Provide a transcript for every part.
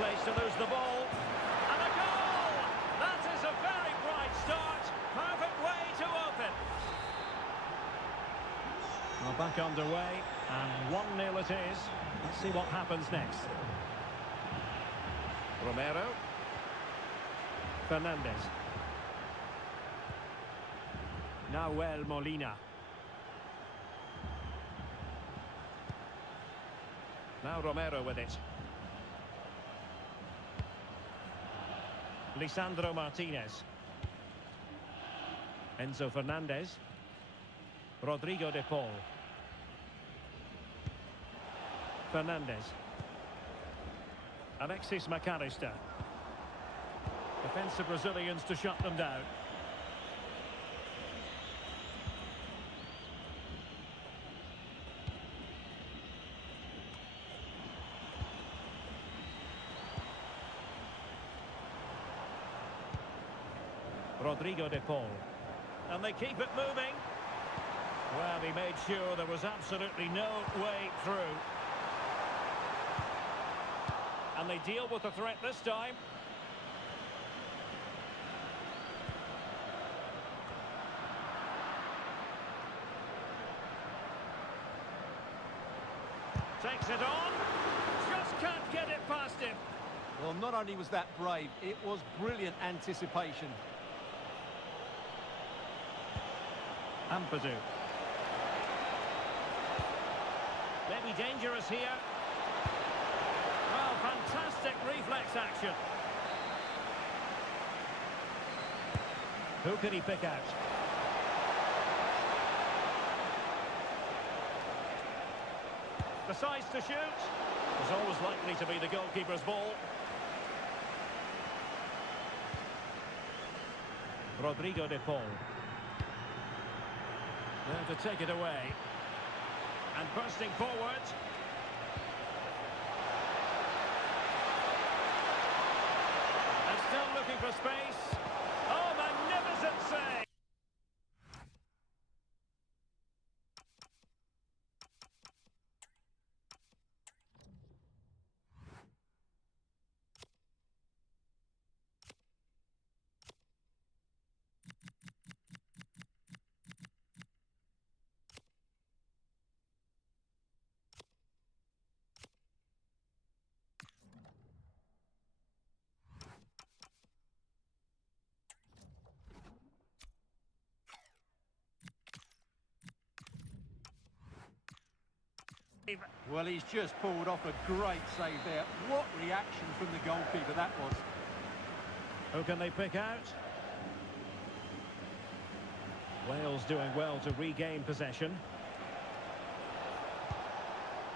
place to lose the ball. And a goal! That is a very bright start. Perfect way to open. Well, back underway, and 1-0 it is. Let's see what happens next. Romero. Fernandez. Nahuel Molina. Now Romero with it. Lisandro Martinez. Enzo Fernandez. Rodrigo de Paul. Fernandez. Alexis McAllister. Defensive Brazilians to shut them down. Rodrigo de Paul. And they keep it moving. Well, he made sure there was absolutely no way through. And they deal with the threat this time. Takes it on. Just can't get it past him. Well, not only was that brave, it was brilliant anticipation. Ampadu. Maybe dangerous here. Well, fantastic reflex action. Who can he pick out? The size to shoot. It's always likely to be the goalkeeper's ball. Rodrigo de Paul. There to take it away. And bursting forward. And still looking for space. Oh, magnificent save! Well, he's just pulled off a great save there. What reaction from the goalkeeper that was. Who can they pick out? Wales doing well to regain possession.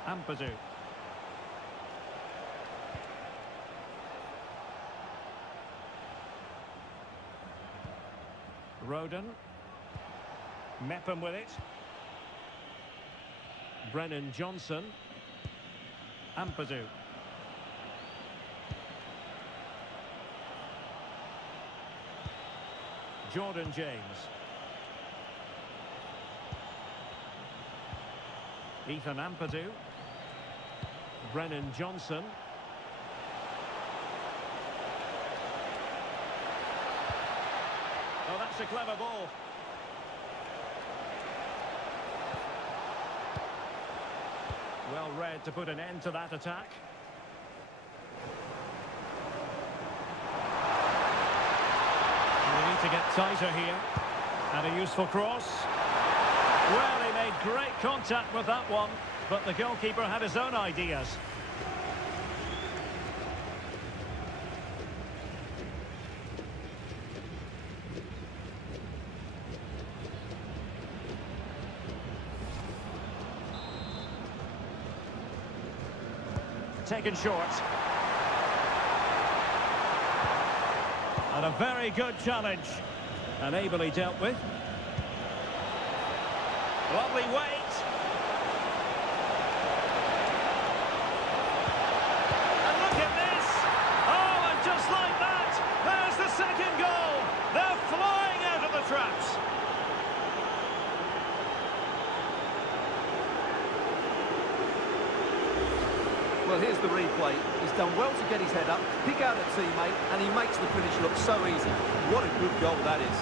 Ampadu. Roden. Mepham with it. Brennan Johnson. Ampadu. Jordan James. Ethan Ampadu. Brennan Johnson. Oh, that's a clever ball. Well read to put an end to that attack. We need to get tighter here. And a useful cross. Well, he made great contact with that one, but the goalkeeper had his own ideas. Taken short. And a very good challenge. And ably dealt with. Lovely weight. And look at this. Oh, and just like that, there's the second goal. They're flying out of the traps. Well, here's the replay. He's done well to get his head up, pick out a teammate, and he makes the finish look so easy. What a good goal that is.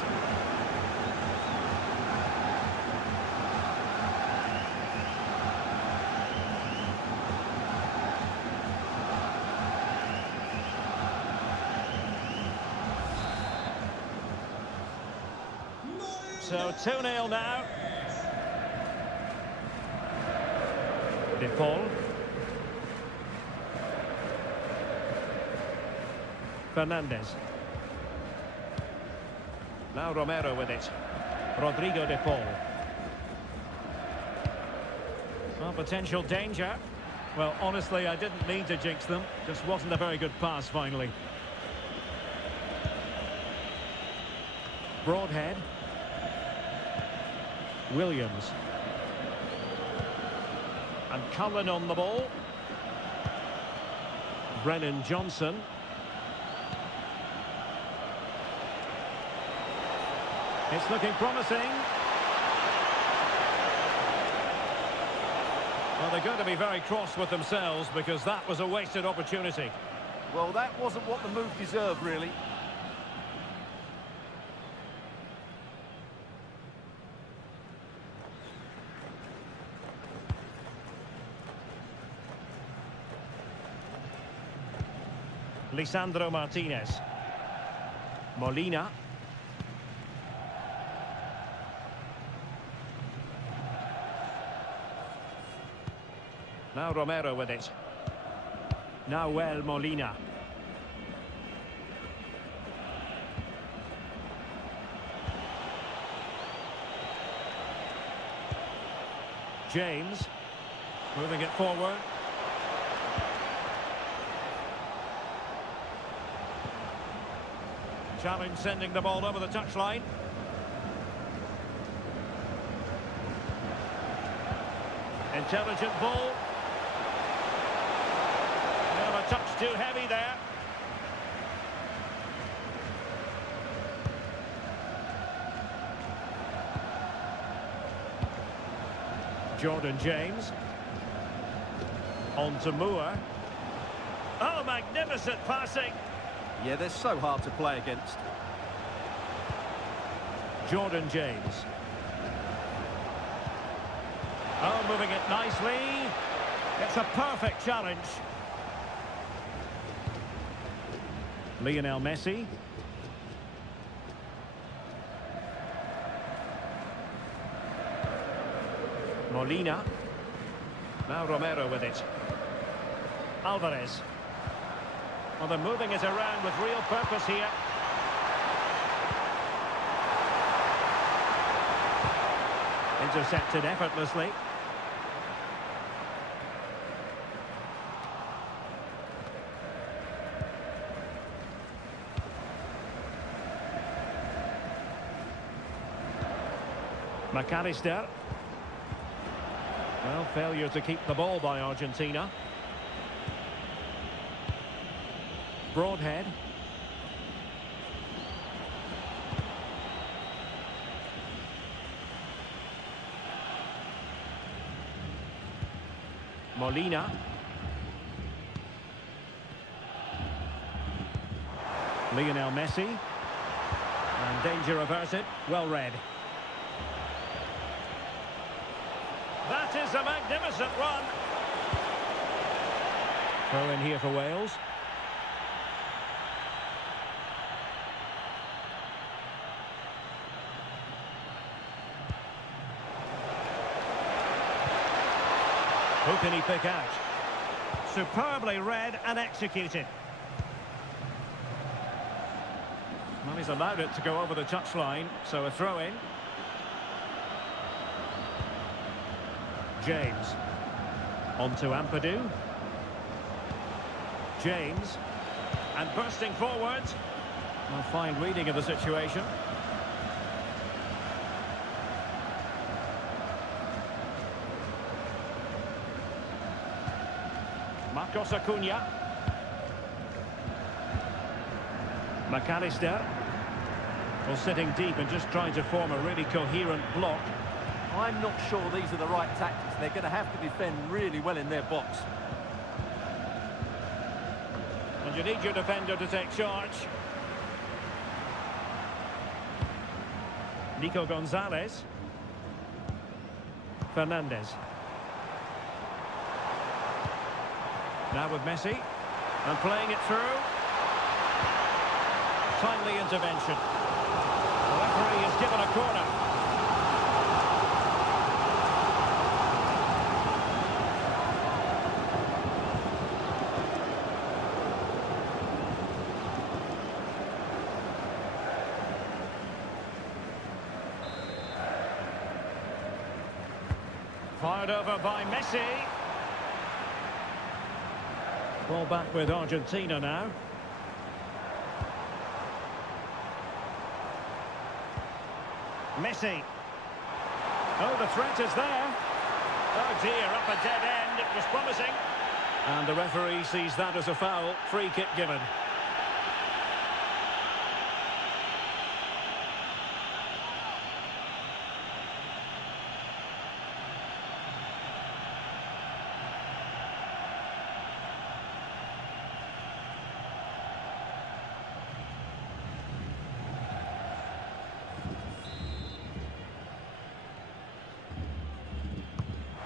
So 2-0 now. De Paul. Fernandez. Now Romero with it. Rodrigo De Paul. Well, potential danger. Well, honestly, I didn't mean to jinx them. Just wasn't a very good pass, finally. Broadhead. Williams. And Cullen on the ball. Brennan Johnson. It's looking promising. Well, they're going to be very cross with themselves because that was a wasted opportunity. Well, that wasn't what the move deserved, really. Lisandro Martinez. Molina. Now Romero with it. Now Molina. James. Moving it forward. Challenge sending the ball over the touchline. Intelligent ball. A touch too heavy there. Jordan James. On to Moore. Oh, magnificent passing. Yeah, they're so hard to play against. Jordan James. Oh, moving it nicely. It's a perfect challenge. Lionel Messi. Molina. Now Romero with it. Alvarez. Well, they're moving it around with real purpose here. Intercepted effortlessly. McAllister. Well, failure to keep the ball by Argentina. Broadhead. Molina. Lionel Messi. And danger averted. Well read. That is a magnificent run. Throw in here for Wales. Who can he pick out? Superbly read and executed. Well, he's allowed it to go over the touchline, so a throw-in. James. On to Ampadu. James. And bursting forwards. A fine reading of the situation. Marcos Acuna. McAllister. Well, sitting deep and just trying to form a really coherent block. I'm not sure these are the right tactics. They're going to have to defend really well in their box. And you need your defender to take charge. Nico Gonzalez. Fernandez. Now with Messi. And playing it through. Timely intervention. The referee has given a corner. Fired over by Messi. Ball back with Argentina now. Messi. Oh, the threat is there. Oh dear, up a dead end. It was promising. And the referee sees that as a foul. Free kick given.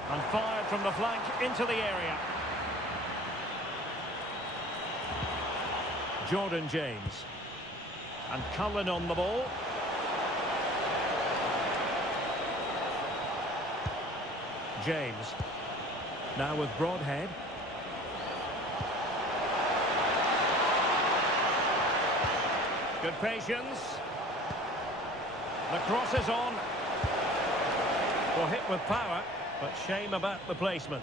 And fired from the flank into the area. Jordan James. And Cullen on the ball. James. Now with Broadhead. Good patience. The cross is on. Well, hit with power. But shame about the placement.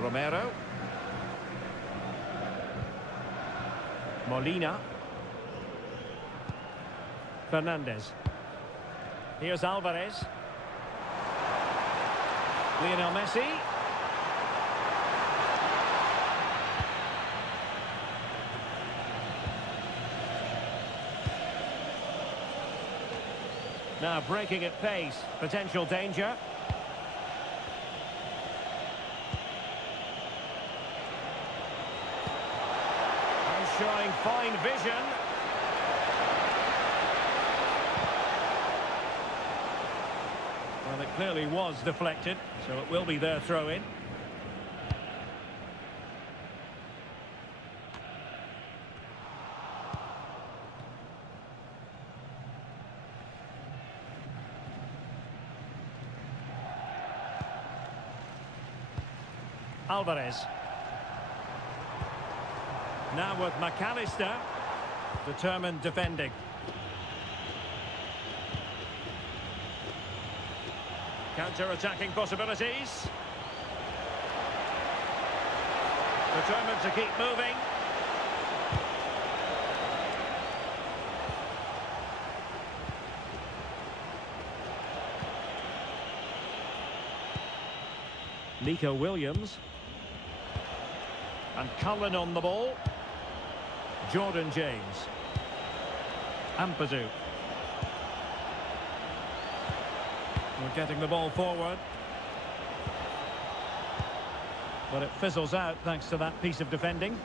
Romero. Molina. Fernandez. Here's Alvarez. Lionel Messi. Now breaking at pace. Potential danger. And showing fine vision. Well, it clearly was deflected, so it will be their throw-in. Alvarez. Now with McAllister. Determined defending. Counter-attacking possibilities. Determined to keep moving. Nico Williams. And Cullen on the ball. Jordan James. Ampadu. We're getting the ball forward. But it fizzles out thanks to that piece of defending.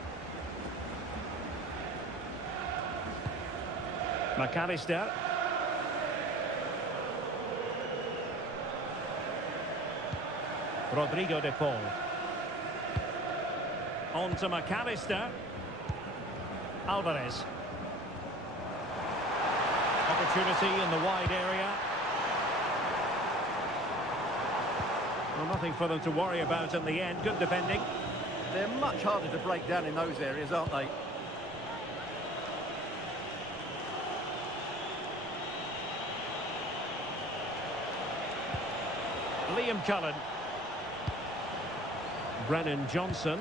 McAllister. Rodrigo de Paul. On to McAllister. Alvarez. Opportunity in the wide area. Well, nothing for them to worry about in the end. Good defending. They're much harder to break down in those areas, aren't they? Liam Cullen. Brennan Johnson.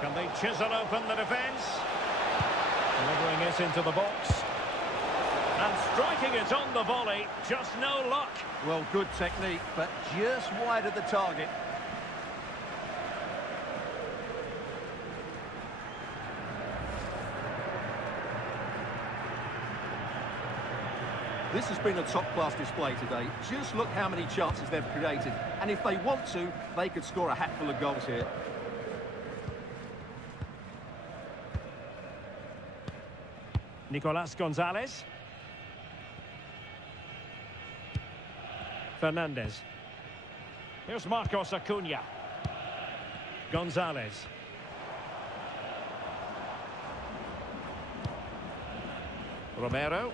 Can they chisel open the defence? Delivering it into the box. And striking it on the volley, just no luck. Well, good technique, but just wide of the target. This has been a top-class display today. Just look how many chances they've created. And if they want to, they could score a hatful of goals here. Nicolas Gonzalez. Fernandez. Here's Marcos Acuna. Gonzalez. Romero.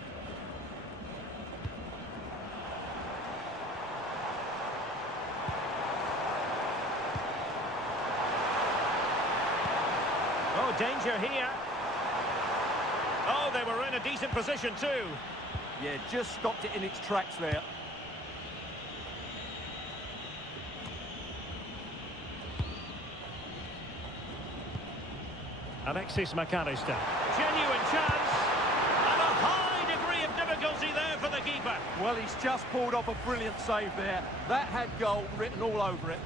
Oh, danger here. Oh, they were in a decent position too. Yeah, just stopped it in its tracks there. Alexis McAllister. Genuine chance. And a high degree of difficulty there for the keeper. Well, he's just pulled off a brilliant save there. That had goal written all over it.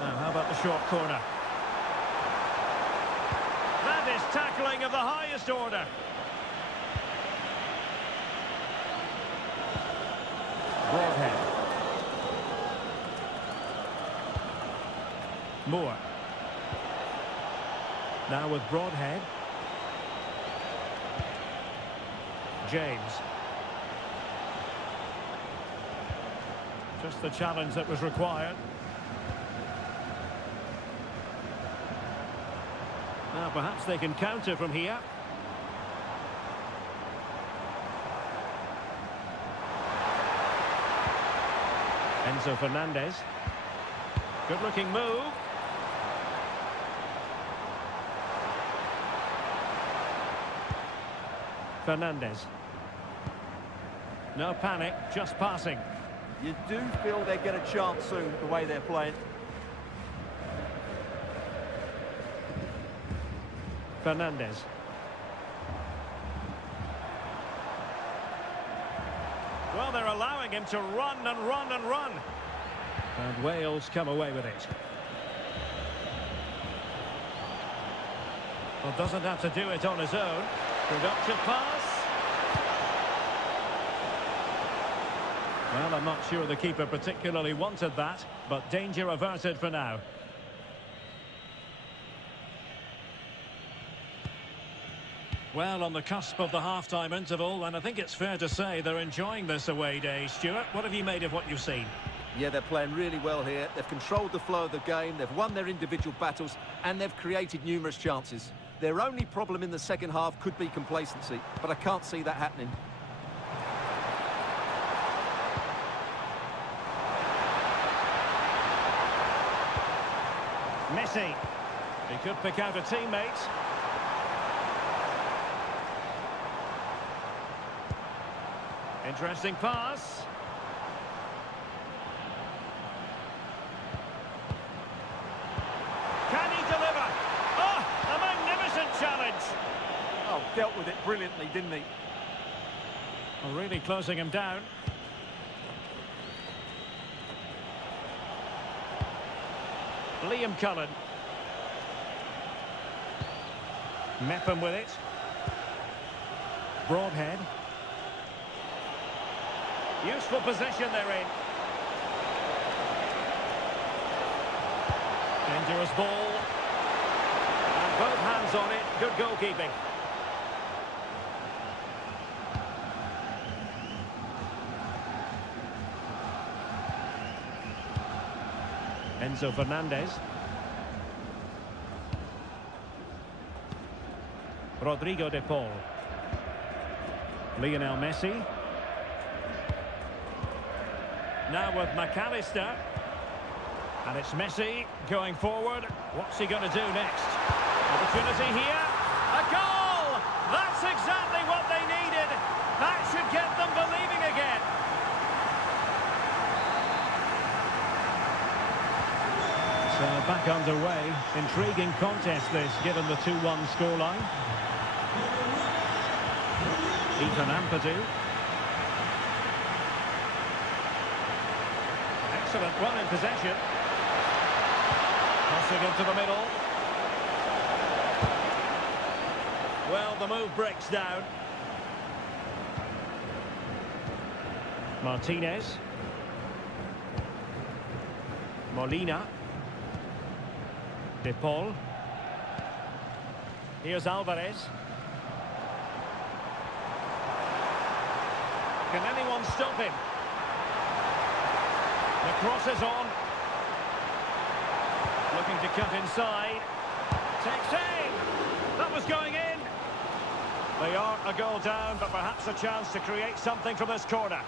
Now, how about the short corner? That is tackling of the highest order. Broadhead. Moore. Now with Broadhead. James. Just the challenge that was required. Now perhaps they can counter from here. Enzo Fernandez. Good-looking move. Fernandez. No panic, just passing. You do feel they get a chance soon, the way they're playing. Fernandez. Well, they're allowing him to run and run and run. And Wales come away with it. Well, doesn't have to do it on his own. Productive pass. Well, I'm not sure the keeper particularly wanted that, but danger averted for now. Well, on the cusp of the half-time interval, and I think it's fair to say they're enjoying this away day. Stuart, what have you made of what you've seen? Yeah, they're playing really well here. They've controlled the flow of the game, they've won their individual battles, and they've created numerous chances. Their only problem in the second half could be complacency, but I can't see that happening. Messi. He could pick out a teammate. Interesting pass. Can he deliver? Oh, a magnificent challenge. Oh, dealt with it brilliantly, didn't he? Well, really closing him down. Liam Cullen. Mepham with it. Broadhead. Useful position they're in. Dangerous ball. And both hands on it. Good goalkeeping. Enzo Fernandez. Rodrigo de Paul. Lionel Messi. Now with McAllister. And it's Messi going forward. What's he going to do next? Opportunity here. A goal! That's exactly what they needed. That should get them believing again. So back underway. Intriguing contest this, given the 2-1 scoreline. Ethan Ampadu. Excellent run in possession. Crossing into the middle. Well, the move breaks down. Martinez. Molina. De Paul. Here's Alvarez. Can anyone stop him? The cross is on. Looking to cut inside. Takes aim. That was going in. They are a goal down, but perhaps a chance to create something from this corner.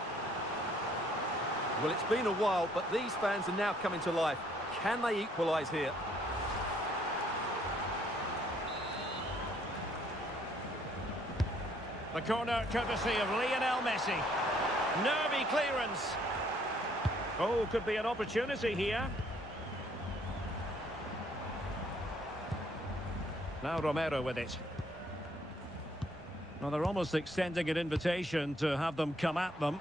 Well, it's been a while, but these fans are now coming to life. Can they equalise here? The corner courtesy of Lionel Messi. Nervy clearance. Oh, could be an opportunity here. Now Romero with it. Well, they're almost extending an invitation to have them come at them.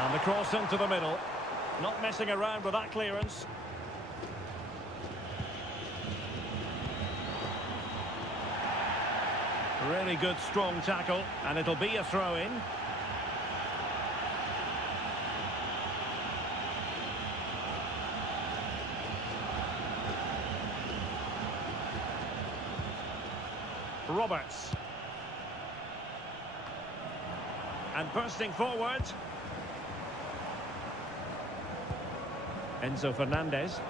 And the cross into the middle. Not messing around with that clearance. Really good, strong tackle, and it'll be a throw-in. Roberts. And bursting forward. Enzo Fernandez.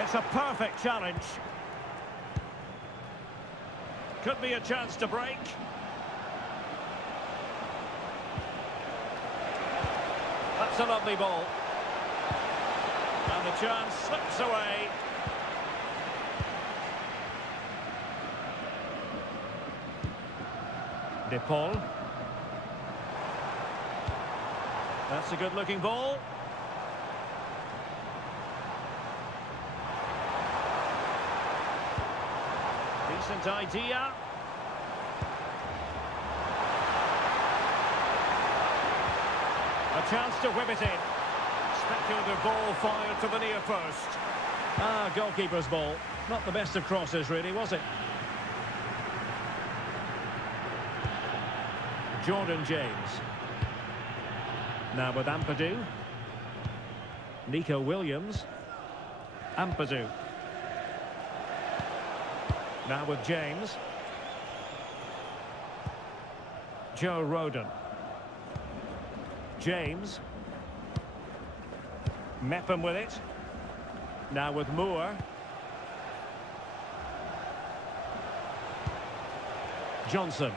It's a perfect challenge. Could be a chance to break. That's a lovely ball. And the chance slips away. De Paul. That's a good-looking ball. Decent idea. A chance to whip it in. Speculative ball fired to the near post. Ah, goalkeeper's ball. Not the best of crosses, really, was it? Jordan James. Now with Ampadu. Nico Williams. Ampadu. Now with James. Joe Rodon. James. Mepham with it. Now with Moore. Johnson.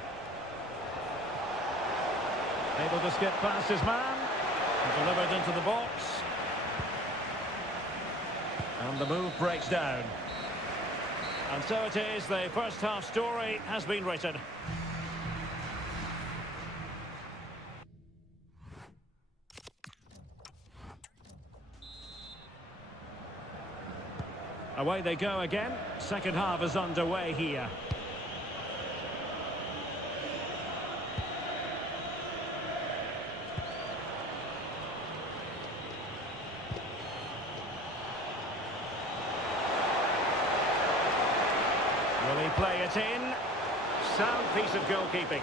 Able to skip past his man. Delivered into the box. And the move breaks down. And so it is, the first half story has been written. Away they go again. Second half is underway here. Will he play it in? Sound piece of goalkeeping.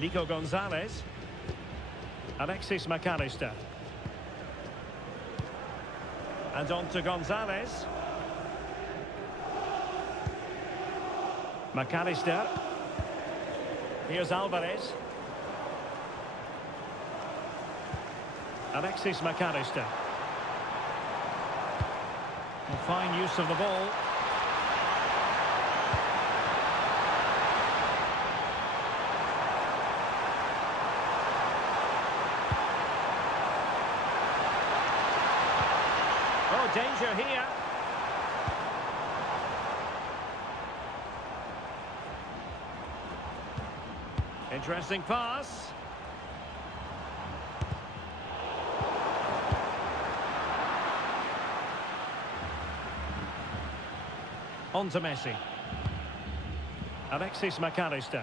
Nico Gonzalez. Alexis McAllister. And on to Gonzalez. McAllister. Here's Alvarez. Alexis McAllister. A fine use of the ball. danger here. Interesting pass. On to Messi. HpMicheal-HarmonyProfessor.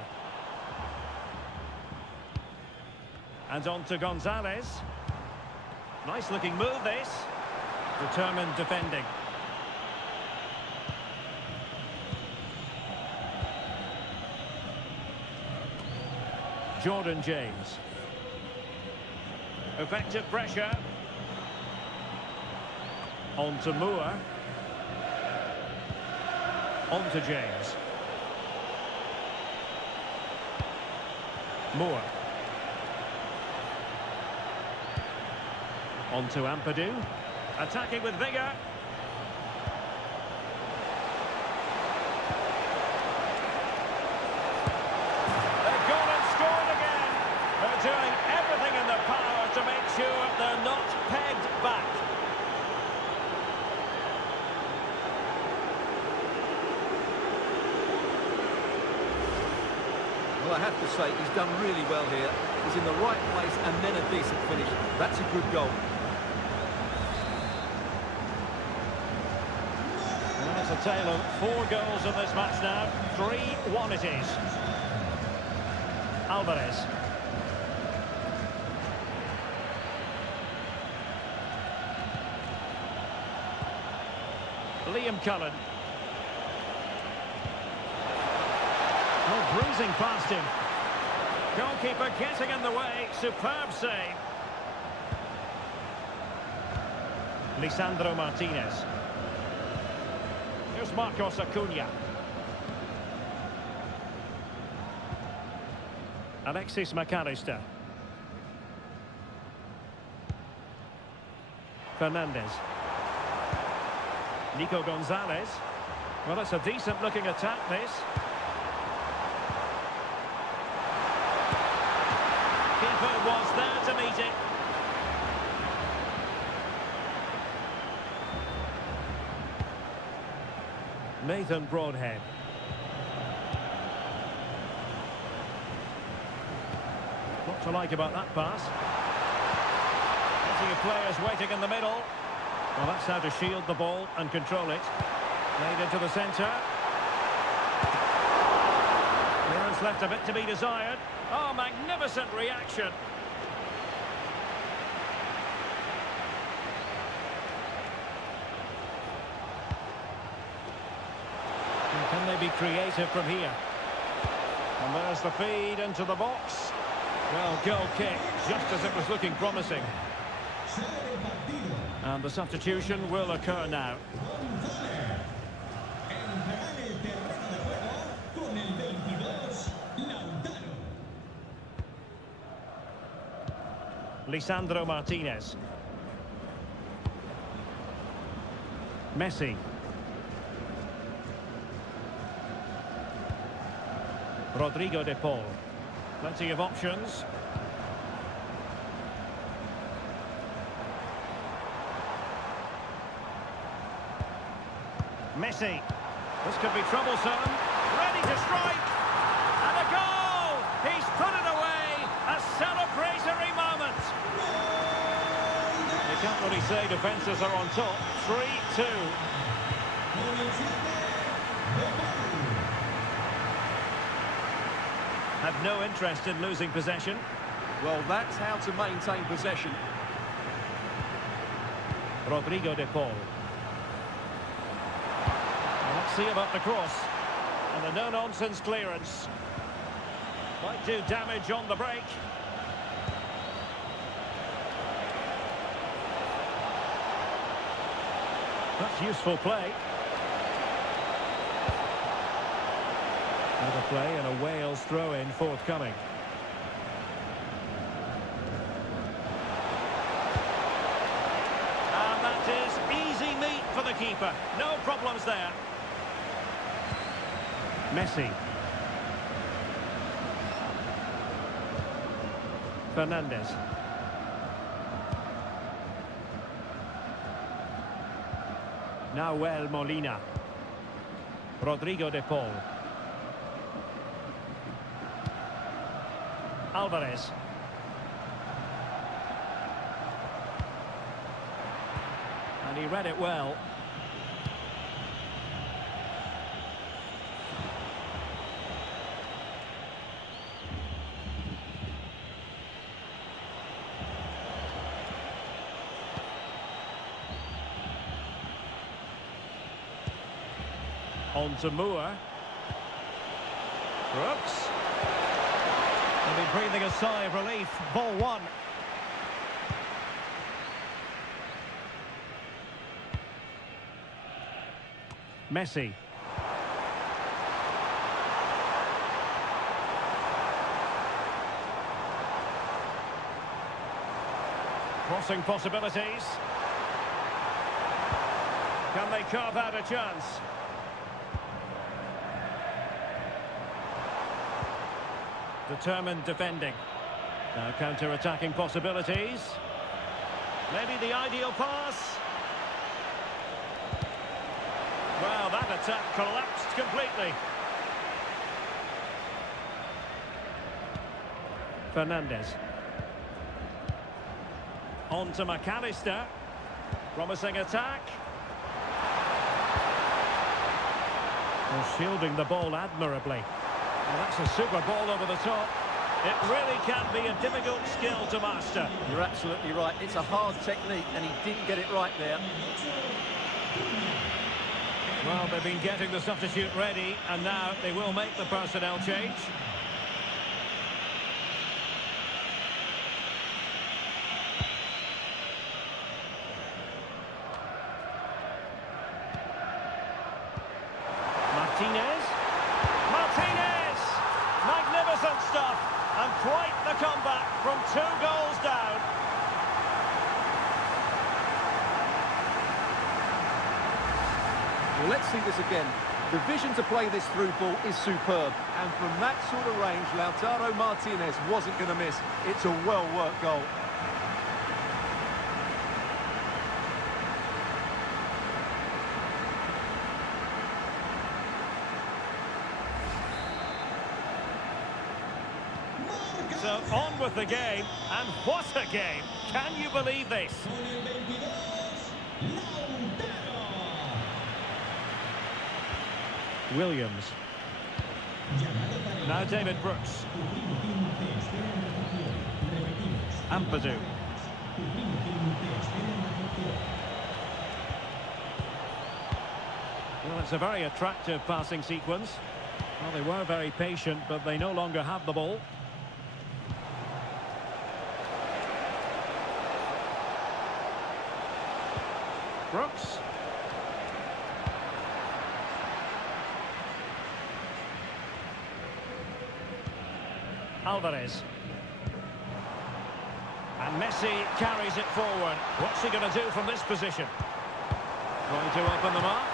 And on to Gonzalez. Nice looking move this. Determined defending. Jordan James. Effective pressure. On to Moore. On to James. Moore. On to Ampadu. Attacking with vigour. They've gone and scored again. They're doing everything in their power to make sure they're not pegged back. Well, I have to say, he's done really well here. He's in the right place and then a decent finish. That's a good goal. Well, it's a tale of 4 goals in this match now. 3-1 it is. Alvarez. Liam Cullen. Oh, bruising past him. Goalkeeper getting in the way. Superb save. Lisandro Martinez. Here's Marcos Acuna. HpMicheal-HarmonyProfessor. Fernandez. Nico Gonzalez. Well, it's a decent looking attack, this. Keeper was there to meet it. Nathan Broadhead. What to like about that pass? Plenty of players waiting in the middle. Well, that's how to shield the ball and control it. Played into the centre. Clearance left a bit to be desired. Oh, magnificent reaction. And can they be creative from here? And there's the feed into the box. Well, goal kick, just as it was looking promising. And the substitution will occur now. Lisandro Martinez. Messi. Rodrigo de Paul. Plenty of options. Messi. This could be troublesome. Ready to strike. And a goal! He's put it away. A celebratory moment. You can't really say defences are on top. 3-2. Have no interest in losing possession. Well, that's how to maintain possession. Rodrigo de Paul. Let's see about the cross. And the no-nonsense clearance. Might do damage on the break. That's useful play. Another play and a Wales throw-in forthcoming. And that is easy meat for the keeper. No problems there. Messi. Fernandez. Nahuel Molina. Rodrigo de Paul. Alvarez. And he read it well. On to Moore. Brooks. And he's breathing a sigh of relief. Ball one. Messi. Crossing possibilities. Can they carve out a chance? Determined defending. Now counter-attacking possibilities. Maybe the ideal pass. Well, that attack collapsed completely. Fernandez. On to McAllister. Promising attack. Well, shielding the ball admirably. Well, that's a super ball over the top. It really can be a difficult skill to master. You're absolutely right. It's a hard technique, and he didn't get it right there. Well, they've been getting the substitute ready, and now they will make the personnel change. Martinez. Martinez! Magnificent stuff, and quite the comeback from 2 goals down. Well, let's see this again. The vision to play this through ball is superb. And from that sort of range, Lautaro Martinez wasn't going to miss. It's a well-worked goal. So on with the game, and what a game! Can you believe this? Williams. Now David Brooks. Ampadu. Well, it's a very attractive passing sequence. Well, they were very patient, but they no longer have the ball. Brooks. Alvarez. And Messi carries it forward. What's he going to do from this position? Trying to open them up.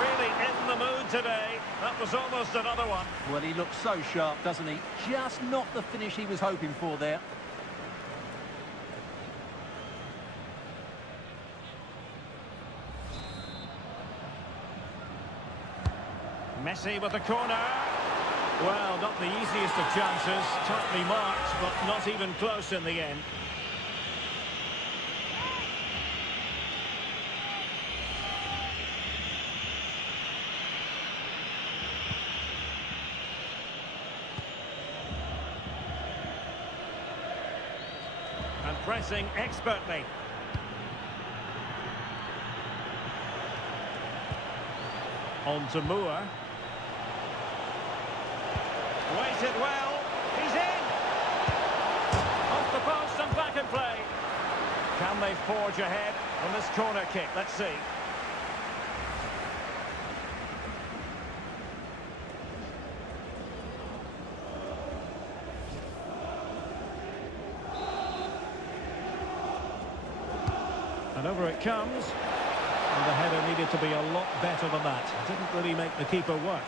Really in the mood today. That was almost another one. Well, he looks so sharp, doesn't he? Just not the finish he was hoping for there. Messi with the corner. Well, not the easiest of chances. Tightly marked, but not even close in the end. And pressing expertly. On to Moore. Waited well. He's in. Off the post and back in play. Can they forge ahead on this corner kick? Let's see. And over it comes. And the header needed to be a lot better than that. Didn't really make the keeper work.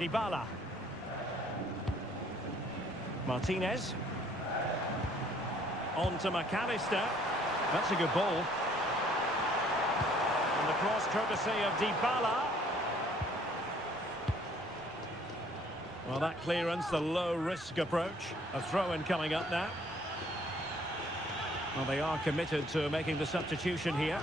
Dybala. Martinez. On to McAllister. That's a good ball. And the cross courtesy of Dybala. Well, that clearance, the low-risk approach. A throw-in coming up now. Well, they are committed to making the substitution here.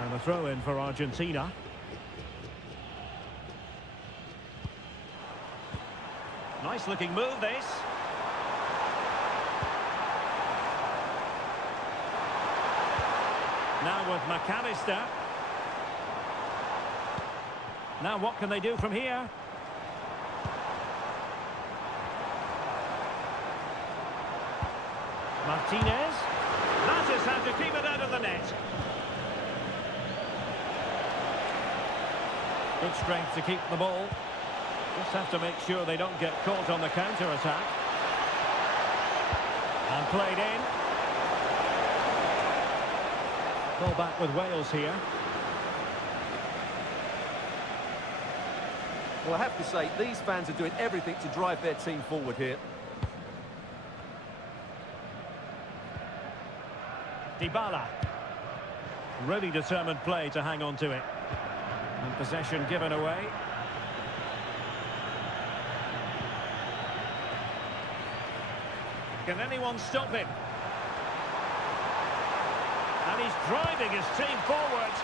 And a throw-in for Argentina. Nice-looking move, this. Now with McAllister. Now what can they do from here? Martinez. That is how to keep it out of the net. Good strength to keep the ball. Just have to make sure they don't get caught on the counter-attack. And played in. Ball back with Wales here. Well, I have to say, these fans are doing everything to drive their team forward here. Dybala. Really determined play to hang on to it. And possession given away. Can anyone stop him? And he's driving his team forward.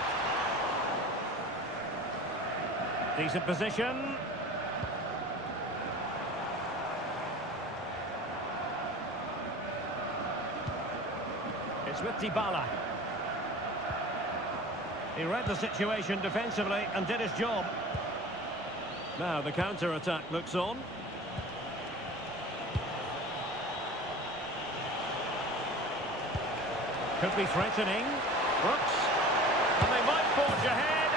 Decent position. It's with Dybala. He read the situation defensively and did his job. Now the counter-attack looks on. Could be threatening. Brooks. And they might forge ahead.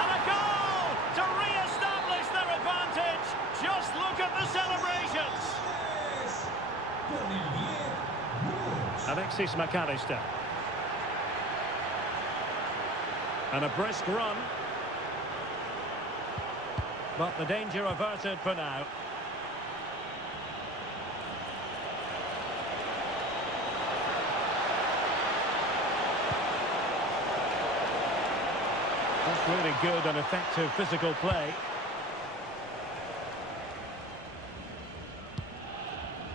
And a goal to re-establish their advantage. Just look at the celebrations. Alexis McAllister. And a brisk run. But the danger averted for now. That's really good and effective physical play.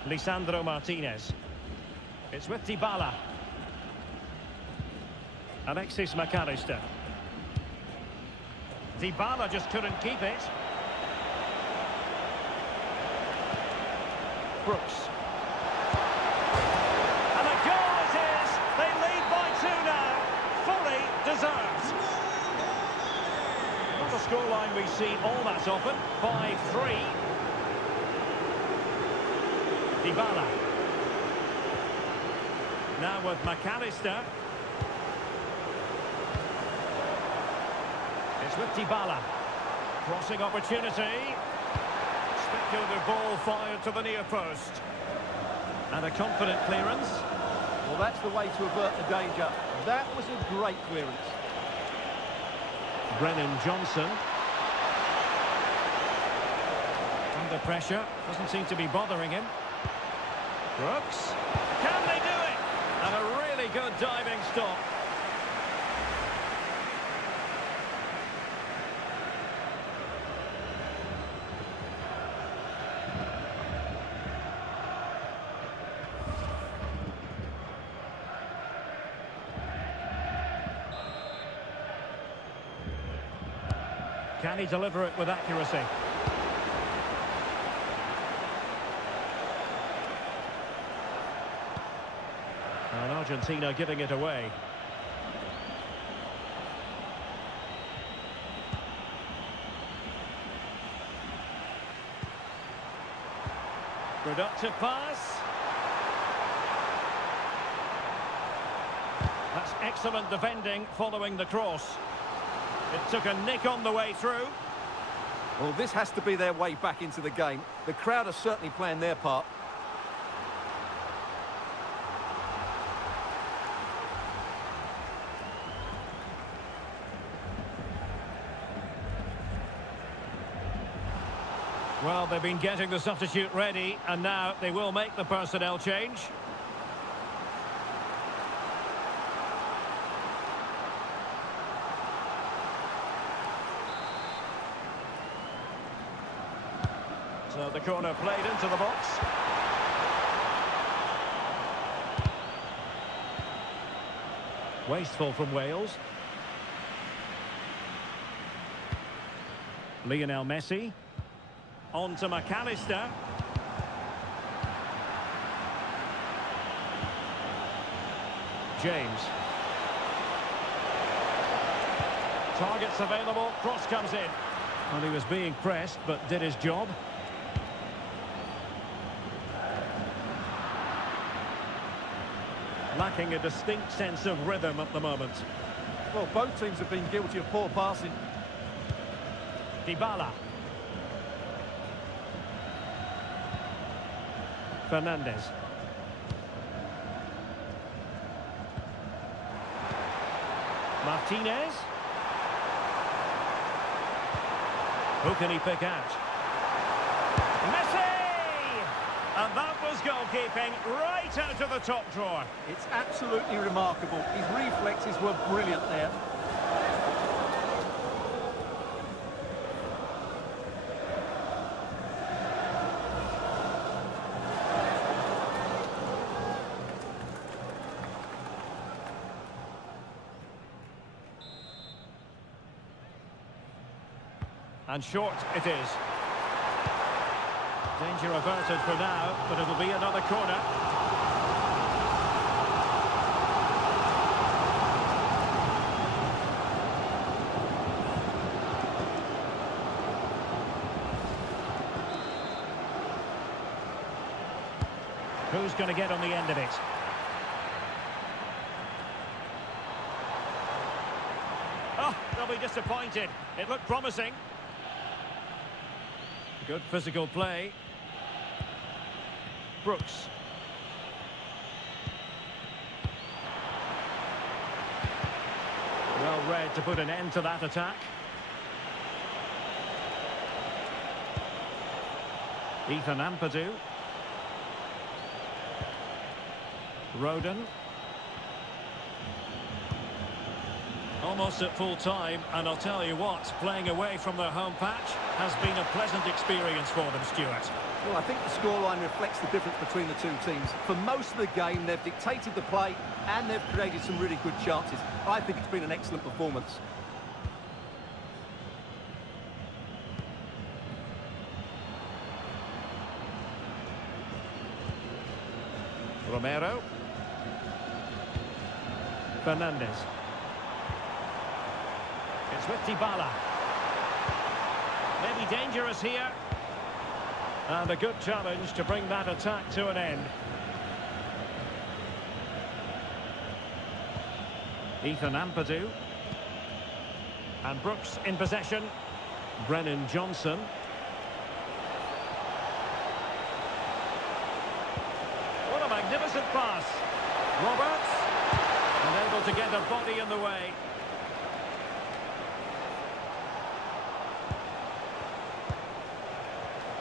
Lisandro Martinez. It's with Dybala. Alexis McAllister. Dybala just couldn't keep it. Brooks. And a goal it is! They lead by 2 now. Fully deserved. Not a scoreline we see all that often. 5-3. Dybala. Now with McAllister. It's with Dybala. Crossing opportunity. Speculative ball fired to the near post. And a confident clearance. Well, that's the way to avert the danger. That was a great clearance. Brennan Johnson. Under pressure. Doesn't seem to be bothering him. Brooks. Can they do it? And a really good diving stop. Can he deliver it with accuracy? And Argentina giving it away. Productive pass. That's excellent defending following the cross. It took a nick on the way through. Well, this has to be their way back into the game. The crowd are certainly playing their part. Well, they've been getting the substitute ready, and now they will make the personnel change. So the corner played into the box. Wasteful from Wales. Lionel Messi. On to McAllister. James. Targets available. Cross comes in. Well, he was being pressed, but did his job. Lacking a distinct sense of rhythm at the moment. Well, both teams have been guilty of poor passing. Dybala. Fernandez. Martinez. Who can he pick out? Messi! And that was goalkeeping right out of the top drawer. It's absolutely remarkable. His reflexes were brilliant there. And short it is. Danger averted for now, but it'll be another corner. Who's going to get on the end of it? Oh, they'll be disappointed. It looked promising. Good physical play. Brooks. Well read to put an end to that attack. Ethan Ampadu. Rodon. Almost at full time, and I'll tell you what, playing away from their home patch has been a pleasant experience for them, Stuart. Well, I think the scoreline reflects the difference between the two teams. For most of the game, they've dictated the play and they've created some really good chances. I think it's been an excellent performance. Romero. Fernandez. It's with Dybala. Maybe dangerous here. And a good challenge to bring that attack to an end. Ethan Ampadu. And Brooks in possession. Brennan Johnson. What a magnificent pass. Roberts. Unable to get a body in the way.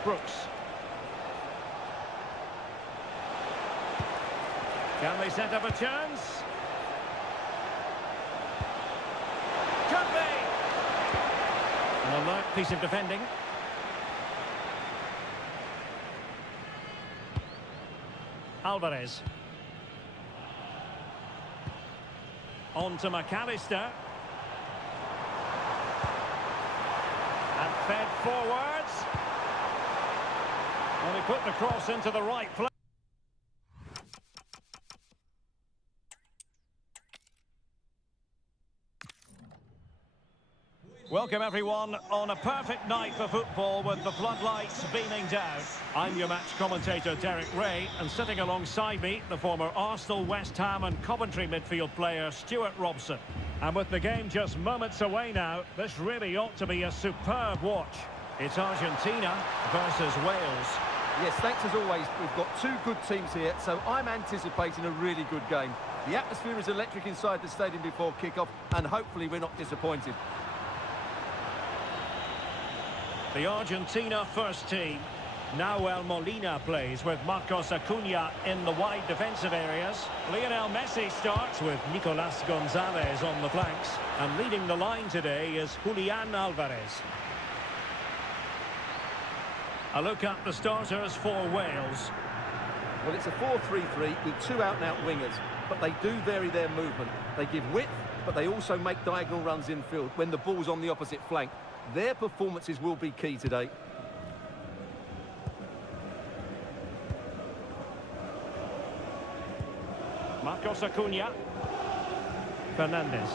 Brooks. Can they set up a chance? Could be! An alert piece of defending. Alvarez. On to McAllister. And fed forwards. Well, he put the cross into the right place. Welcome everyone on a perfect night for football with the floodlights beaming down. I'm your match commentator Derek Ray, and sitting alongside me the former Arsenal, West Ham and Coventry midfield player Stuart Robson. And with the game just moments away now, this really ought to be a superb watch. It's Argentina versus Wales. Yes, thanks as always. We've got two good teams here, so I'm anticipating a really good game. The atmosphere is electric inside the stadium before kick-off, and hopefully we're not disappointed. The Argentina first team. Nahuel Molina plays with Marcos Acuna in the wide defensive areas. Lionel Messi starts with Nicolas Gonzalez on the flanks. And leading the line today is Julian Alvarez. A look at the starters for Wales. Well, it's a 4-3-3 with two out-and-out wingers, but they do vary their movement. They give width, but they also make diagonal runs infield when the ball's on the opposite flank. Their performances will be key today. Marcos Acuna. Fernandez.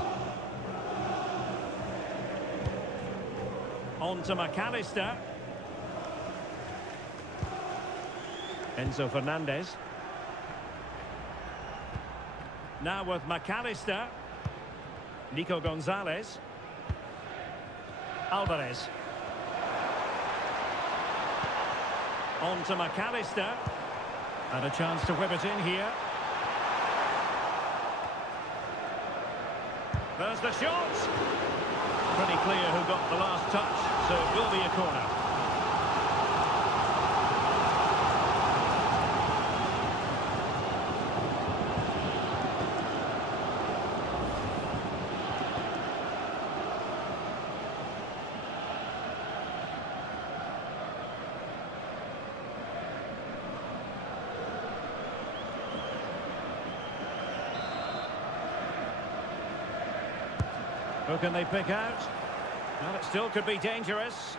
On to McAllister. Enzo Fernandez. Now with McAllister. Nico Gonzalez. Alvarez. On to McAllister. And a chance to whip it in here. There's the shot. Pretty clear who got the last touch, so it will be a corner. Who can they pick out? Well, it still could be dangerous.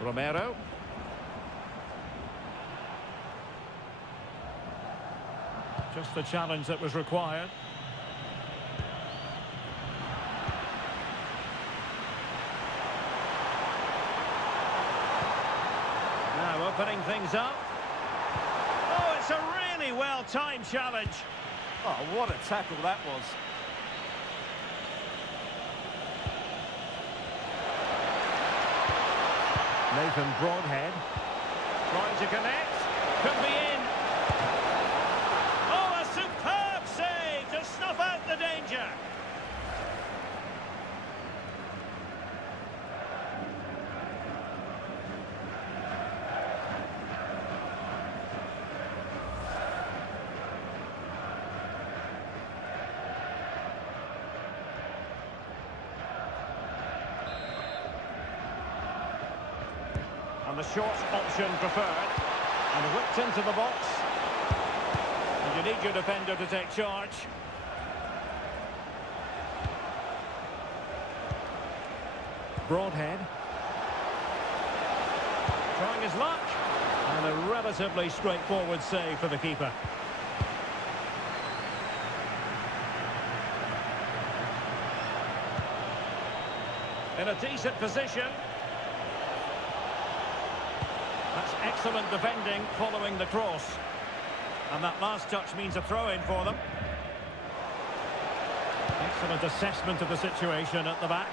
Romero. Just the challenge that was required. Now opening things up. Oh, it's a really well-timed challenge. Oh, what a tackle that was. Nathan Broadhead. Trying to connect. Could be in. Oh, a superb save to snuff out the danger. And the short option preferred. And whipped into the box. And you need your defender to take charge. Broadhead. Trying his luck. And a relatively straightforward save for the keeper. In a decent position. That's excellent defending following the cross. And that last touch means a throw-in for them. Excellent assessment of the situation at the back.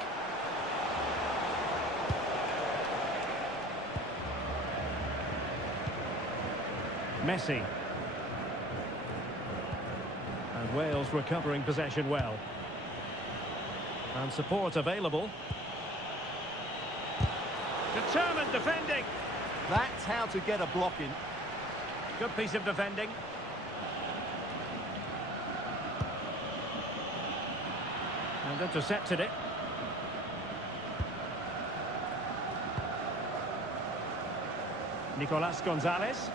Messi. And Wales recovering possession well. And support available. Determined defending. That's how to get a block in. Good piece of defending. And intercepted it. Nicolas Gonzalez.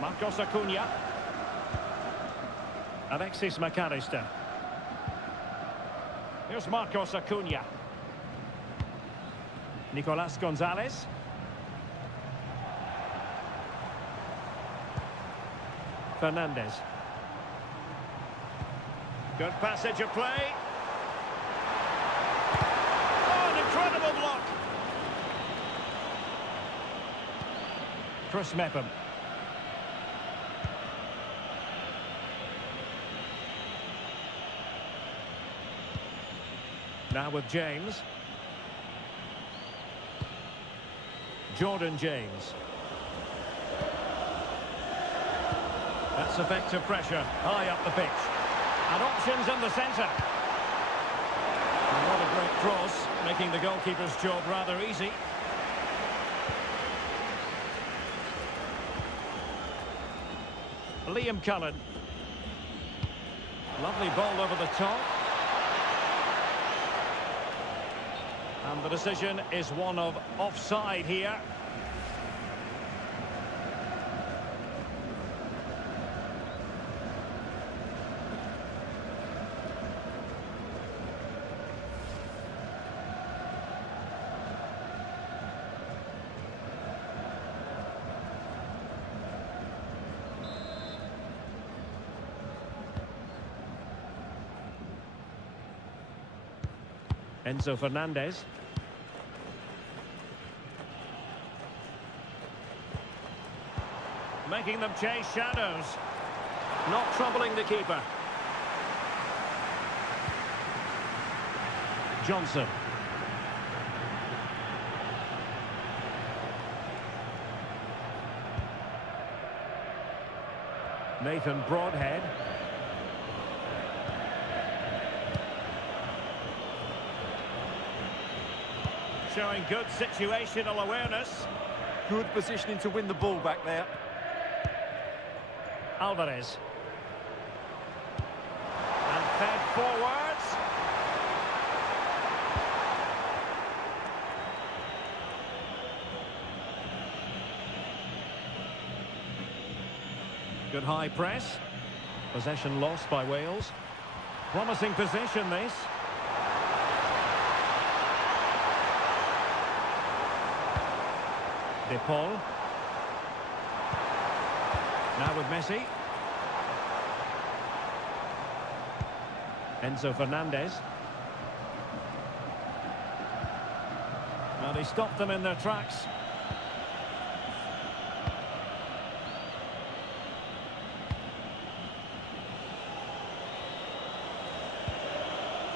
Marcos Acuna. Alexis McAllister. Here's Marcos Acuna. Nicolas Gonzalez. Fernandez. Good passage of play. Oh, an incredible block. Chris Mepham. Now with James. Jordan James. That's effective pressure, high up the pitch. And options in the centre. Not a great cross, making the goalkeeper's job rather easy. Liam Cullen. Lovely ball over the top. And the decision is one of offside here. Enzo Fernandez. Making them chase shadows. Not troubling the keeper. Johnson. Nathan Broadhead. Showing good situational awareness. Good positioning to win the ball back there. Alvarez. And fed forwards. Good high press. Possession lost by Wales. Promising position, this. De Paul. Now with Messi. Enzo Fernandez. And he stopped them in their tracks.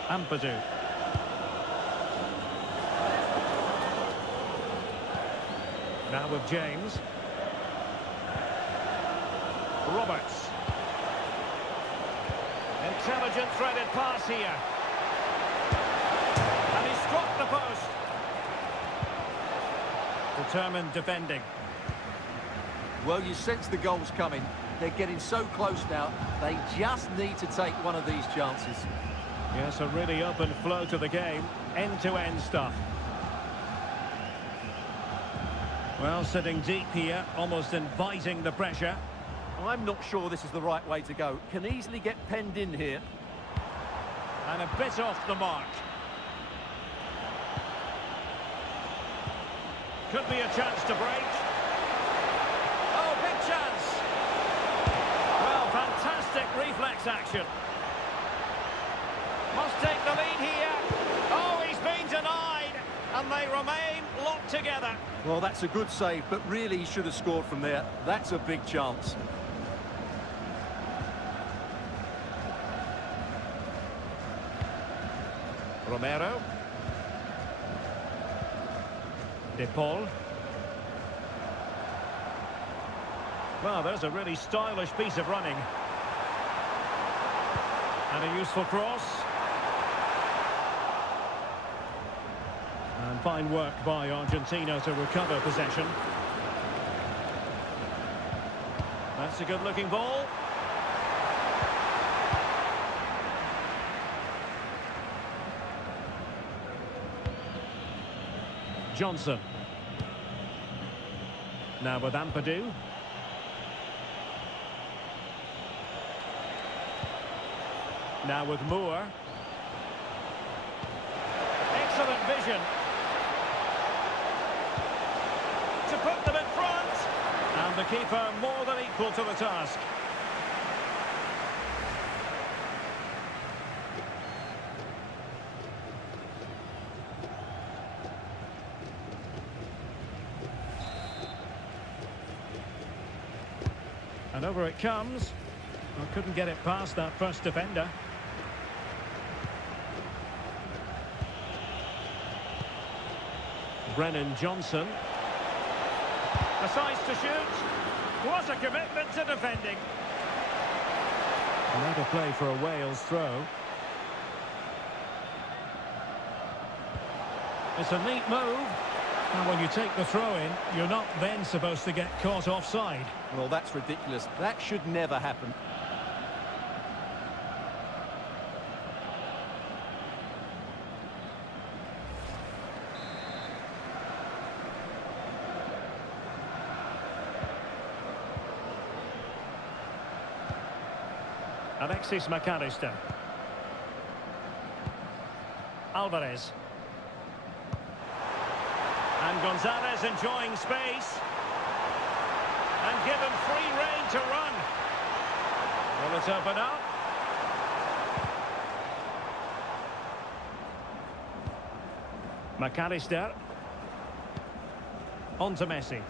Ampadu. Now with James. Roberts. Intelligent threaded pass here. And he struck the post. Determined defending. Well, you sense the goal's coming. They're getting so close now. They just need to take one of these chances. Yes, a really open flow to the game. End-to-end stuff. Well, sitting deep here, almost inviting the pressure. I'm not sure this is the right way to go. Can easily get penned in here. And a bit off the mark. Could be a chance to break. Oh, big chance. Well, fantastic reflex action. Must take the lead here. Oh, he's been denied. And they remain locked together. Well, that's a good save, but really he should have scored from there. That's a big chance. Romero. De Paul. Well, there's a really stylish piece of running. And a useful cross. And fine work by Argentina to recover possession. That's a good-looking ball. Johnson. Now with Ampadu. Now with Moore. Excellent vision. To put them in front. And the keeper more than equal to the task. And over it comes. Well, couldn't get it past that first defender. Brennan Johnson. Decides to shoot. What a commitment to defending. Another play for a Wales throw. It's a neat move. And when you take the throw in, you're not then supposed to get caught offside. Well, that's ridiculous. That should never happen. HpMicheal-HarmonyProfessor. Alvarez. And Gonzalez enjoying space. And given free rein to run. Will it open up? McAllister. On to Messi.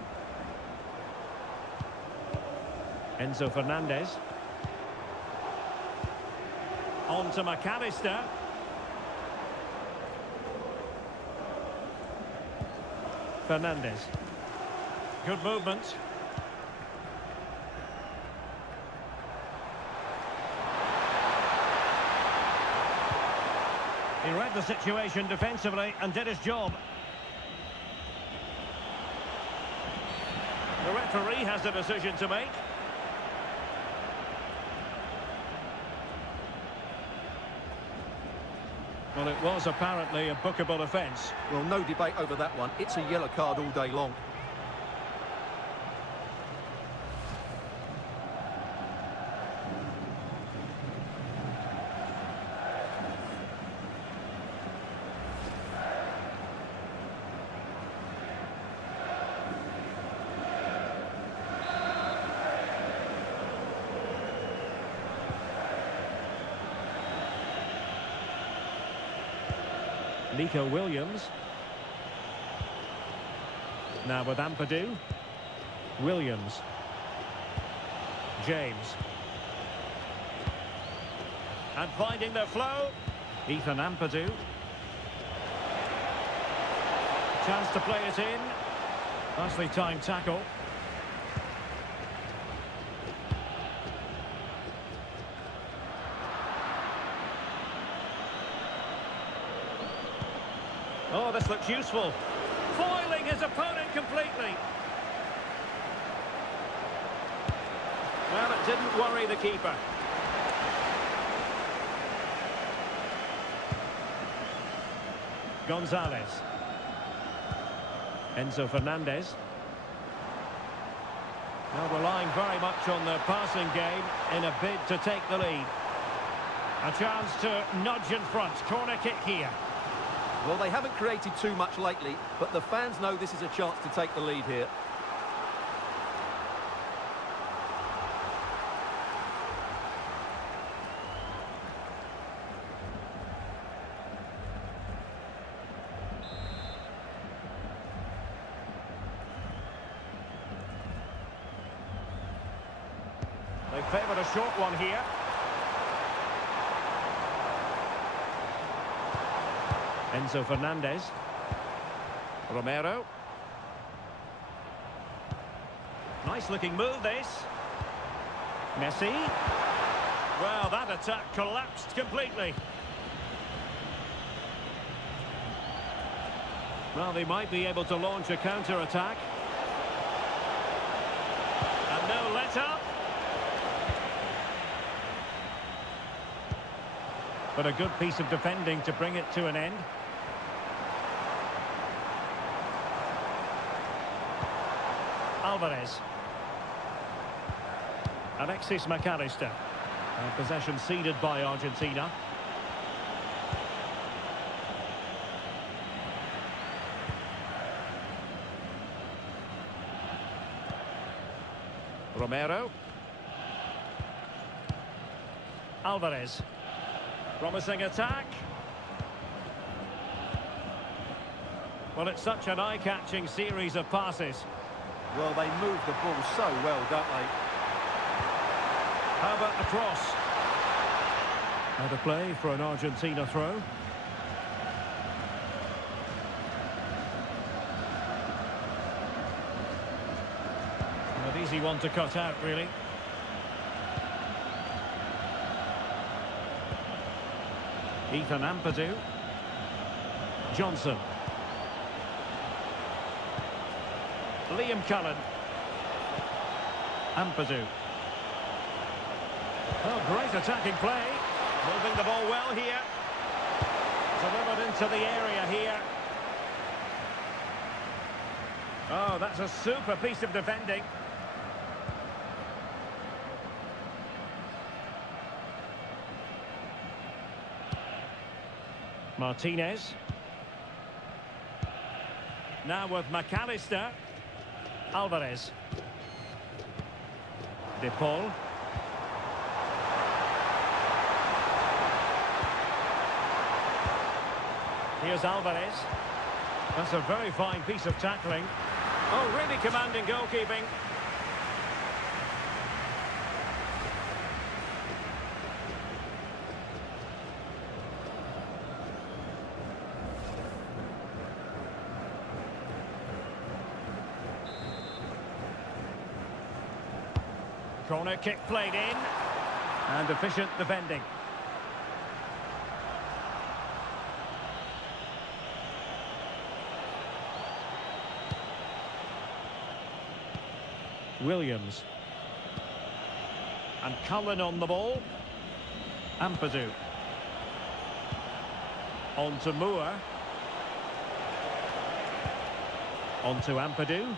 Enzo Fernandez. On to McAllister. Fernandez. Good movement. He read the situation defensively and did his job. The referee has a decision to make. Well, it was apparently a bookable offence. Well, no debate over that one. It's a yellow card all day long. Nico Williams. Now with Ampadu. Williams. James. And finding the flow. Ethan Ampadu. Chance to play it in. Nicely timed tackle. Oh, this looks useful. Foiling his opponent completely. Well, it didn't worry the keeper. Gonzalez. Enzo Fernandez. Now relying very much on the passing game in a bid to take the lead. A chance to nudge in front. Corner kick here. Well, they haven't created too much lately, but the fans know this is a chance to take the lead here. They favoured a short one here. Enzo Fernandez. Romero. Nice looking move this. Messi. Well, that attack collapsed completely. Well, they might be able to launch a counter-attack. And no let-up. But a good piece of defending to bring it to an end. Alvarez. HpMicheal-HarmonyProfessor. Possession ceded by Argentina. Romero. Alvarez. Promising attack. Well, it's such an eye-catching series of passes. Well, they move the ball so well, don't they? How about a cross? Now the play for an Argentina throw. easy one to cut out, really. Ethan Ampadu. Johnson. Liam Cullen. Ampadu. Oh, great attacking play. Moving the ball well here. Delivered into the area here. Oh, that's a super piece of defending. Martinez. Now with McAllister. Alvarez. De Paul. Here's Alvarez. That's a very fine piece of tackling. Oh, really commanding goalkeeping. Corner kick played in. And efficient defending. Williams. And Cullen on the ball. Ampadu. On to Moore. On to Ampadu.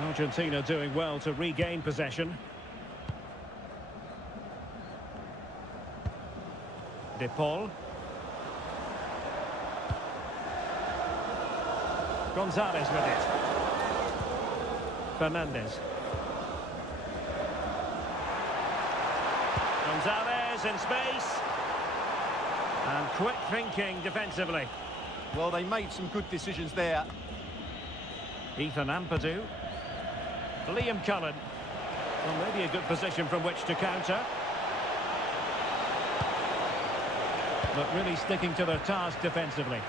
Argentina doing well to regain possession. De Paul. Gonzalez with it. Fernandez. Gonzalez in space. And quick thinking defensively. Well, they made some good decisions there. Ethan Ampadu. Liam Cullen. Well, maybe a good position from which to counter. But really sticking to their task defensively.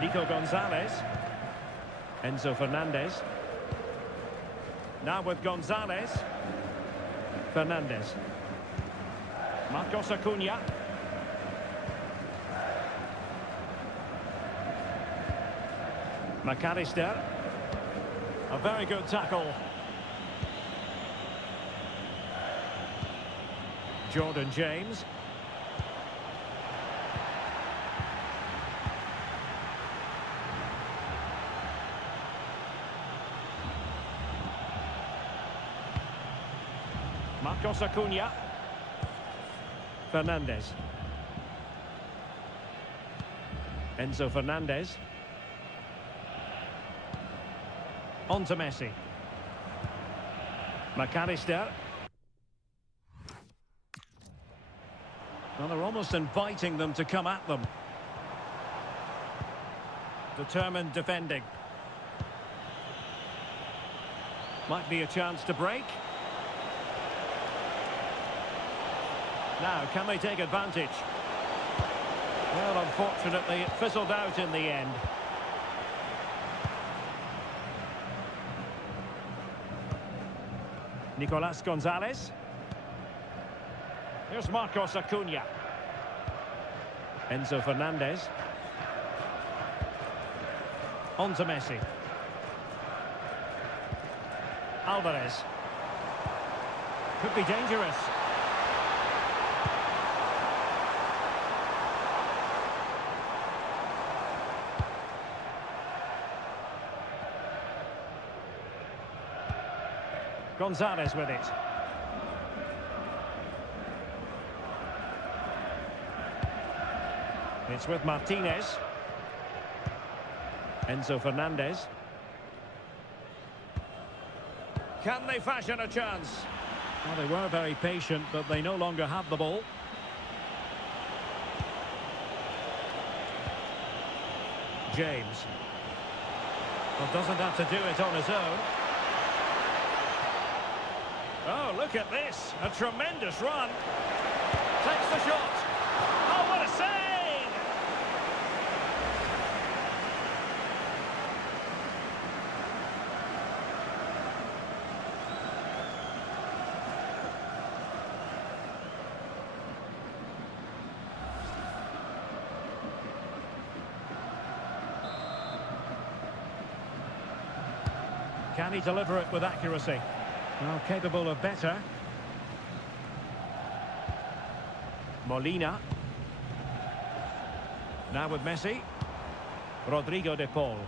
Nico Gonzalez. Enzo Fernandez. Now with Gonzalez. Fernandez. Marcos Acuna. McAllister. A very good tackle. Jordan James. Marcos Acuna. Fernandez. Enzo Fernandez. On to Messi. McAllister. Well, they're almost inviting them to come at them. Determined defending. Might be a chance to break. Now, can they take advantage? Well, unfortunately, it fizzled out in the end. Nicolas Gonzalez. Here's Marcos Acuna. Enzo Fernandez. On to Messi. Alvarez. Could be dangerous. Gonzalez with it. It's with Martinez. Enzo Fernandez. Can they fashion a chance? Well, they were very patient, but they no longer have the ball. James. Well, doesn't have to do it on his own. Oh, look at this. A tremendous run. Takes the shot. Oh, what a save! Can he deliver it with accuracy? Well, capable of better. Molina. Now with Messi. Rodrigo de Paul.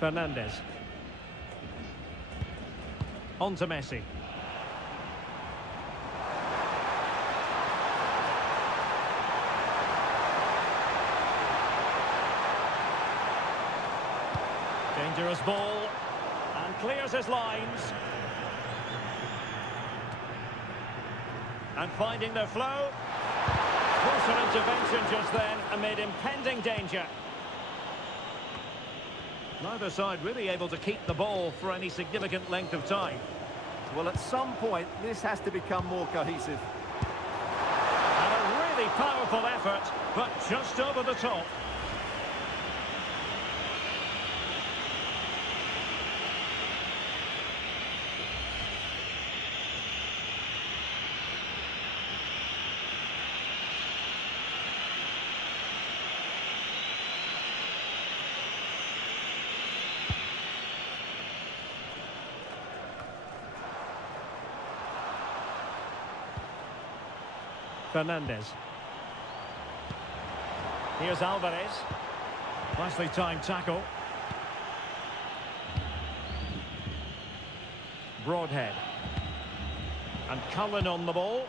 Fernandez. On to Messi. Dangerous ball. And clears his lines. And finding their flow. Force an intervention just then amid impending danger. Neither side really able to keep the ball for any significant length of time. Well, at some point, this has to become more cohesive. And a really powerful effort, but just over the top. Fernandez. Here's Alvarez. Nicely timed tackle. Broadhead. And Cullen on the ball.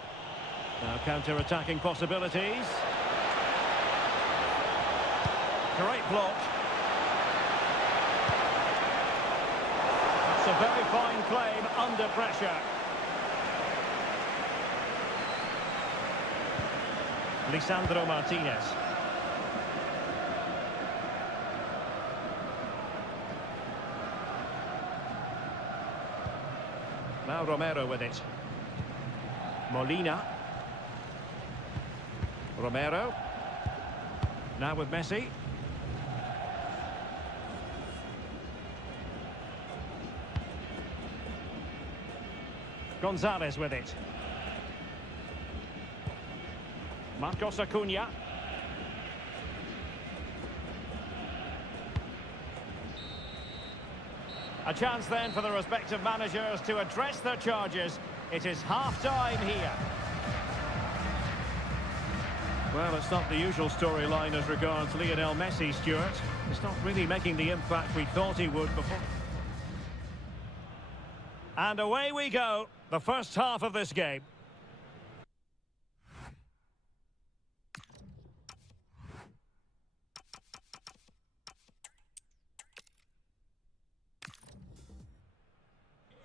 Now counter-attacking possibilities. Great block. That's a very fine claim under pressure. Lisandro Martinez. Now Romero with it. Molina. Romero. Now with Messi. Gonzalez with it. Marcos Acuna. A chance then for the respective managers to address their charges. It is half-time here. Well, it's not the usual storyline as regards Lionel Messi, Stuart. He's not really making the impact we thought he would before. And away we go, the first half of this game.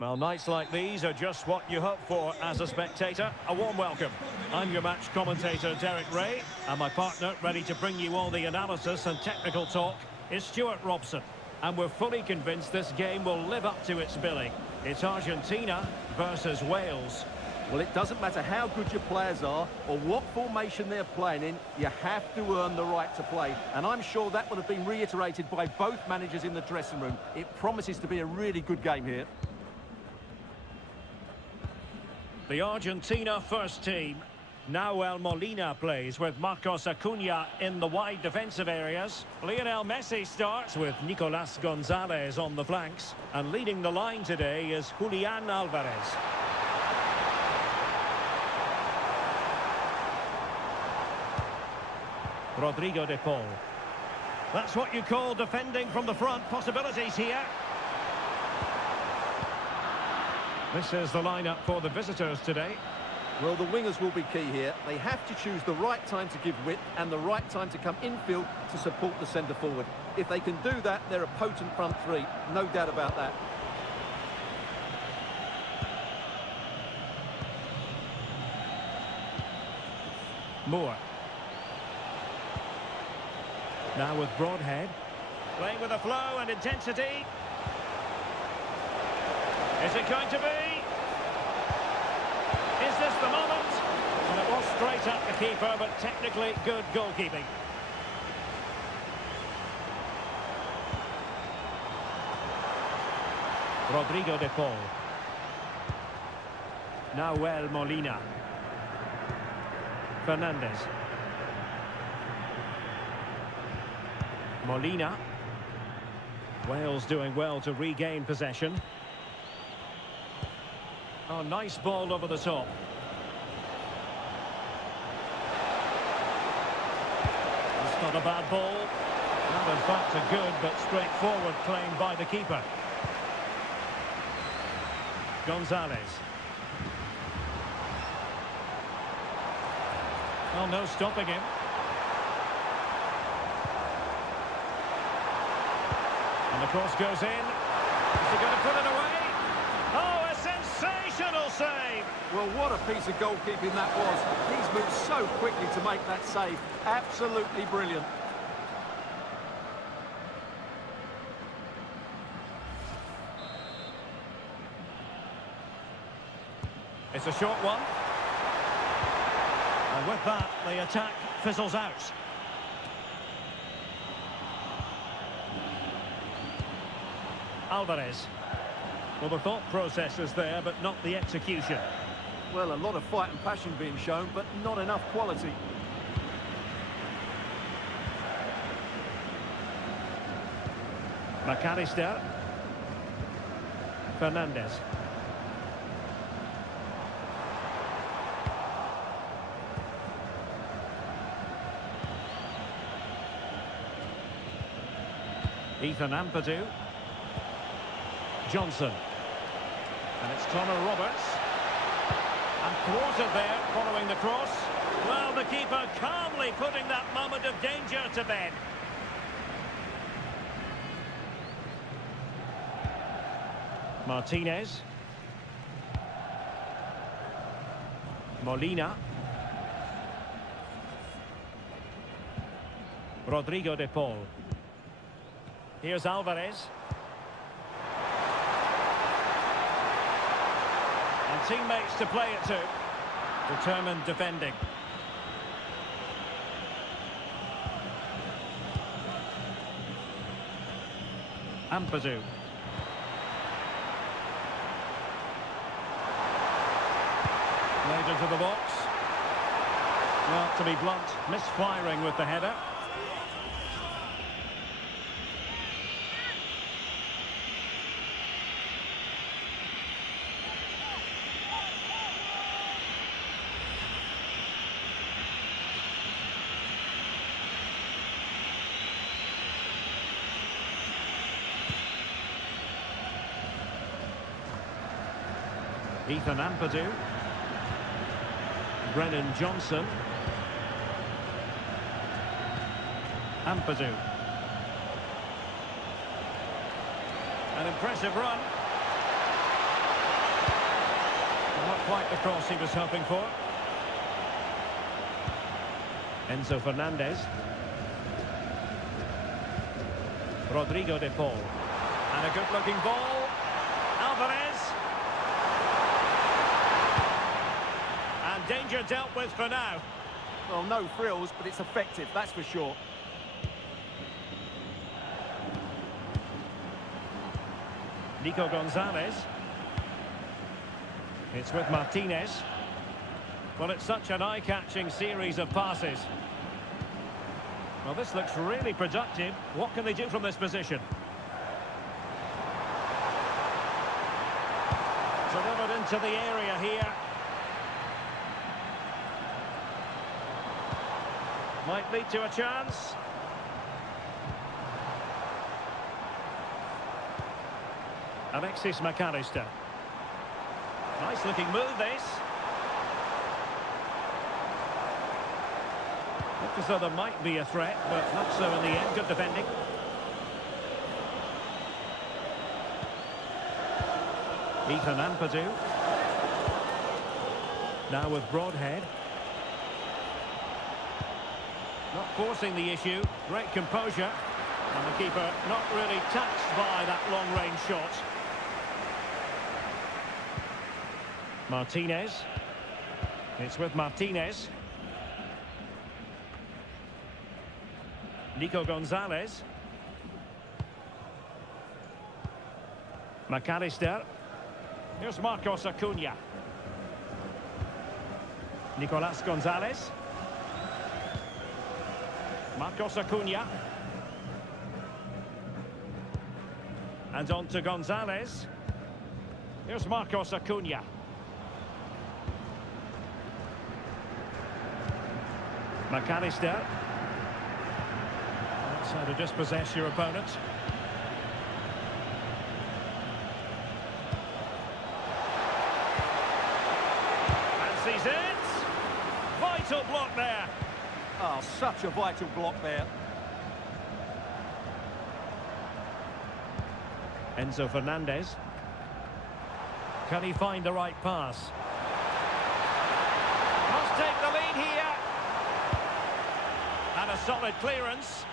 Well, nights like these are just what you hope for as a spectator. A warm welcome. I'm your match commentator, Derek Ray, and my partner, ready to bring you all the analysis and technical talk, is Stuart Robson. And we're fully convinced this game will live up to its billing. It's Argentina versus Wales. Well, it doesn't matter how good your players are or what formation they're playing in, you have to earn the right to play. And I'm sure that would have been reiterated by both managers in the dressing room. It promises to be a really good game here. The Argentina first team. Nahuel Molina plays with Marcos Acuna in the wide defensive areas. Lionel Messi starts with Nicolas Gonzalez on the flanks. And leading the line today is Julian Alvarez. Rodrigo de Paul. That's what you call defending from the front. Possibilities here. This is the lineup for the visitors today. Well, the wingers will be key here. They have to choose the right time to give width and the right time to come infield to support the centre forward. If they can do that, they're a potent front three. No doubt about that. Moore. Now with Broadhead. Playing with a flow and intensity. Is it going to be? Is this the moment? And it was straight at the keeper, but technically good goalkeeping. Rodrigo de Paul. Nahuel Molina. Fernandez. Molina. Wales doing well to regain possession. Oh, nice ball over the top. It's not a bad ball. Well, in fact, a good but straightforward claim by the keeper. Gonzalez. Well, no stopping him. And the cross goes in. Is he going to put it away? Oh, a sensational save! Well, what a piece of goalkeeping that was. He's moved so quickly to make that save. Absolutely brilliant. It's a short one. And with that, the attack fizzles out. Alvarez. Well, the thought process is there, but not the execution. Well, a lot of fight and passion being shown, but not enough quality. McAllister. Fernandez. Ethan Ampadu. Johnson. And it's Connor Roberts. And thwarted there following the cross. Well, the keeper calmly putting that moment of danger to bed. Martinez. Molina. Rodrigo de Paul. Here's Alvarez. And teammates to play it to. Determined defending. Ampadu. Laid into the box. Well, to be blunt, misfiring with the header. Ethan Ampadu. Brennan Johnson. Ampadu. An impressive run. Not quite the cross he was hoping for. Enzo Fernandez. Rodrigo de Paul. And a good-looking ball. Alvarez. And danger dealt with for now. Well, no frills, but it's effective, that's for sure. Nico Gonzalez. It's with Martinez. Well, it's such an eye-catching series of passes. Well, this looks really productive. What can they do from this position? Delivered into the area here. Might lead to a chance. Alexis McAllister. Nice looking move, this. Looked as though there might be a threat, but not so in the end. Good defending. Ethan Ampadu. Now with Broadhead. Not forcing the issue. Great composure. And the keeper not really touched by that long-range shot. Martinez. It's with Martinez. Nico Gonzalez. McAllister. Here's Marcos Acuna. Nicolas Gonzalez. Marcos Acuna. And on to Gonzalez. Here's Marcos Acuna. McAllister. That's how to dispossess your opponent. Fancies it. Vital block there. Oh, such a vital block there. Enzo Fernandez. Can he find the right pass? Must take the lead here. And a solid clearance.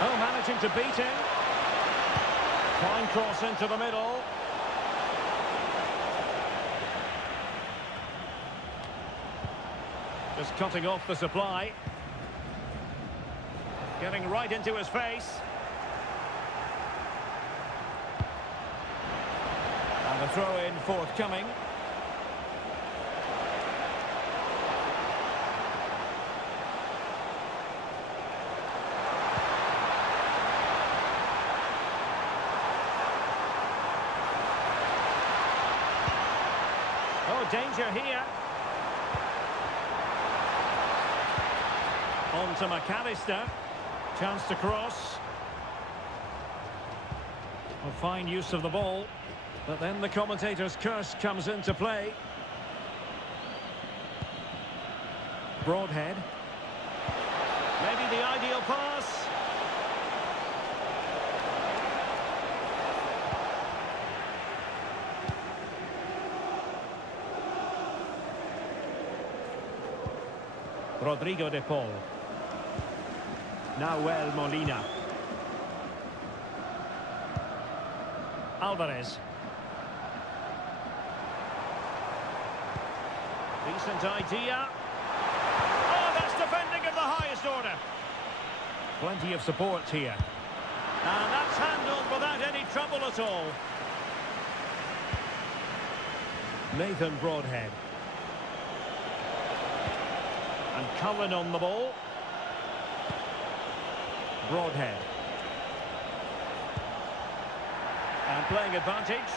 Oh, managing to beat him. Fine cross into the middle. Just cutting off the supply. Getting right into his face. And the throw-in forthcoming. Oh, danger here. On to McAllister. Chance to cross. A fine use of the ball. But then the commentator's curse comes into play. Broadhead. Maybe the ideal pass. Rodrigo de Paul. Nahuel Molina. Alvarez. Decent idea. Oh, that's defending of the highest order. Plenty of support here. And that's handled without any trouble at all. Nathan Broadhead. And Cullen on the ball. Broadhead. And playing advantage.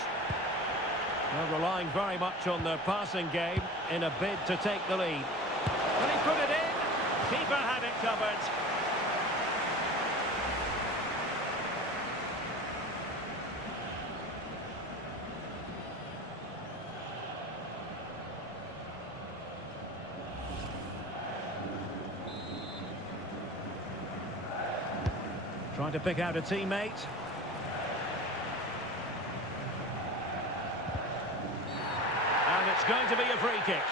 Well, relying very much on their passing game in a bid to take the lead. Will he put it in? Keeper had it covered. Trying to pick out a teammate. And it's going to be a free kick.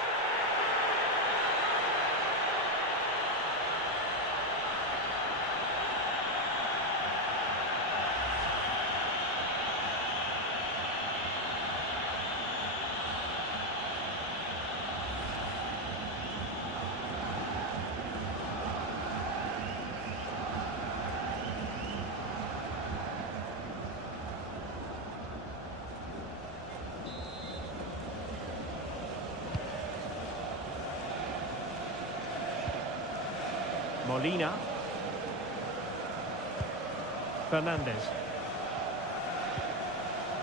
Molina. Fernandez.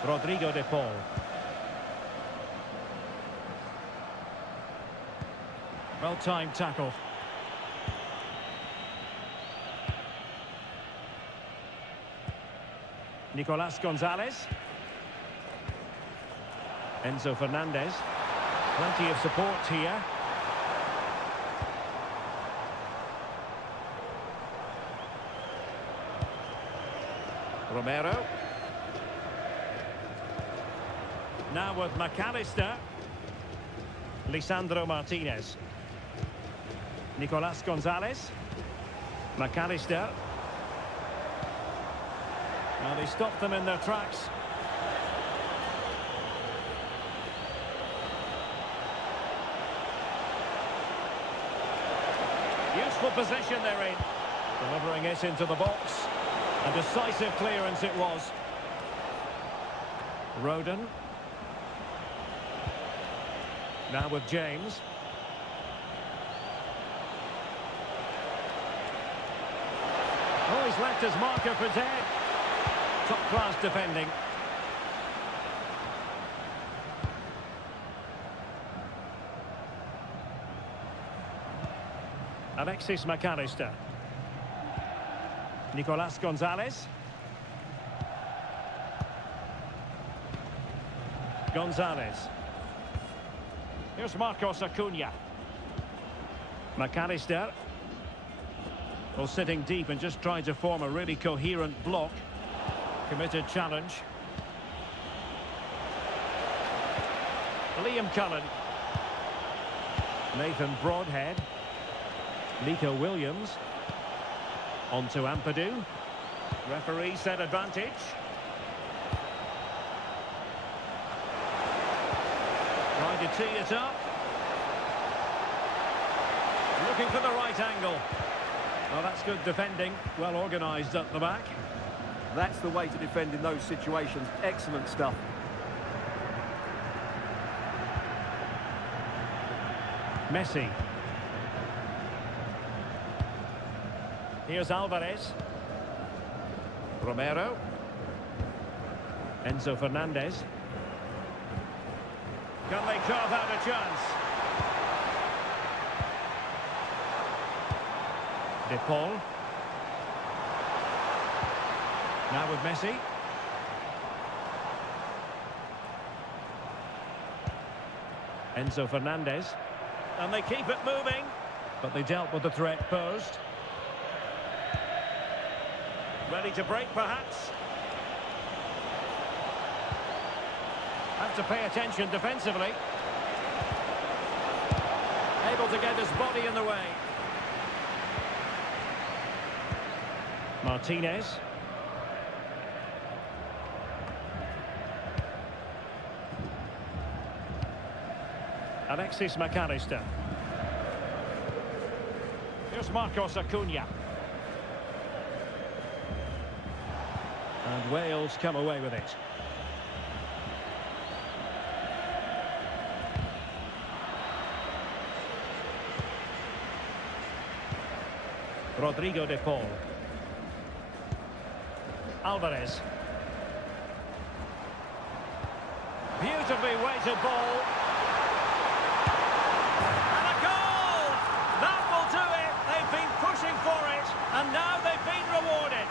Rodrigo de Paul. Well-timed tackle. Nicolas Gonzalez. Enzo Fernandez. Plenty of support here. Romero. Now with McAllister. Lisandro Martinez. Nicolas Gonzalez. McAllister. Now they stopped them in their tracks. Useful position they're in. Delivering it into the box. A decisive clearance it was. Roden. Now with James. Oh, he's left his marker for dead. Top-class defending. HpMicheal-HarmonyProfessor. Nicolas Gonzalez. Gonzalez. Here's Marcos Acuna. McAllister. Well, sitting deep and just trying to form a really coherent block. Committed challenge. Liam Cullen. Nathan Broadhead. Nico Williams. On to Ampadu. Referee set advantage. Trying to tee it up. Looking for the right angle. Well, that's good defending. Well organised at the back. That's the way to defend in those situations. Excellent stuff. Messi. Here's Alvarez. Romero. Enzo Fernandez. Can they carve out a chance? De Paul. Now with Messi. Enzo Fernandez. And they keep it moving. But they dealt with the threat posed. Ready to break, perhaps. Have to pay attention defensively. Able to get his body in the way. Martinez. HpMicheal-HarmonyProfessor. Here's Marcos Acuna. And Wales come away with it. Rodrigo de Paul. Alvarez. Beautifully weighted ball. And a goal! That will do it. They've been pushing for it, and now they've been rewarded.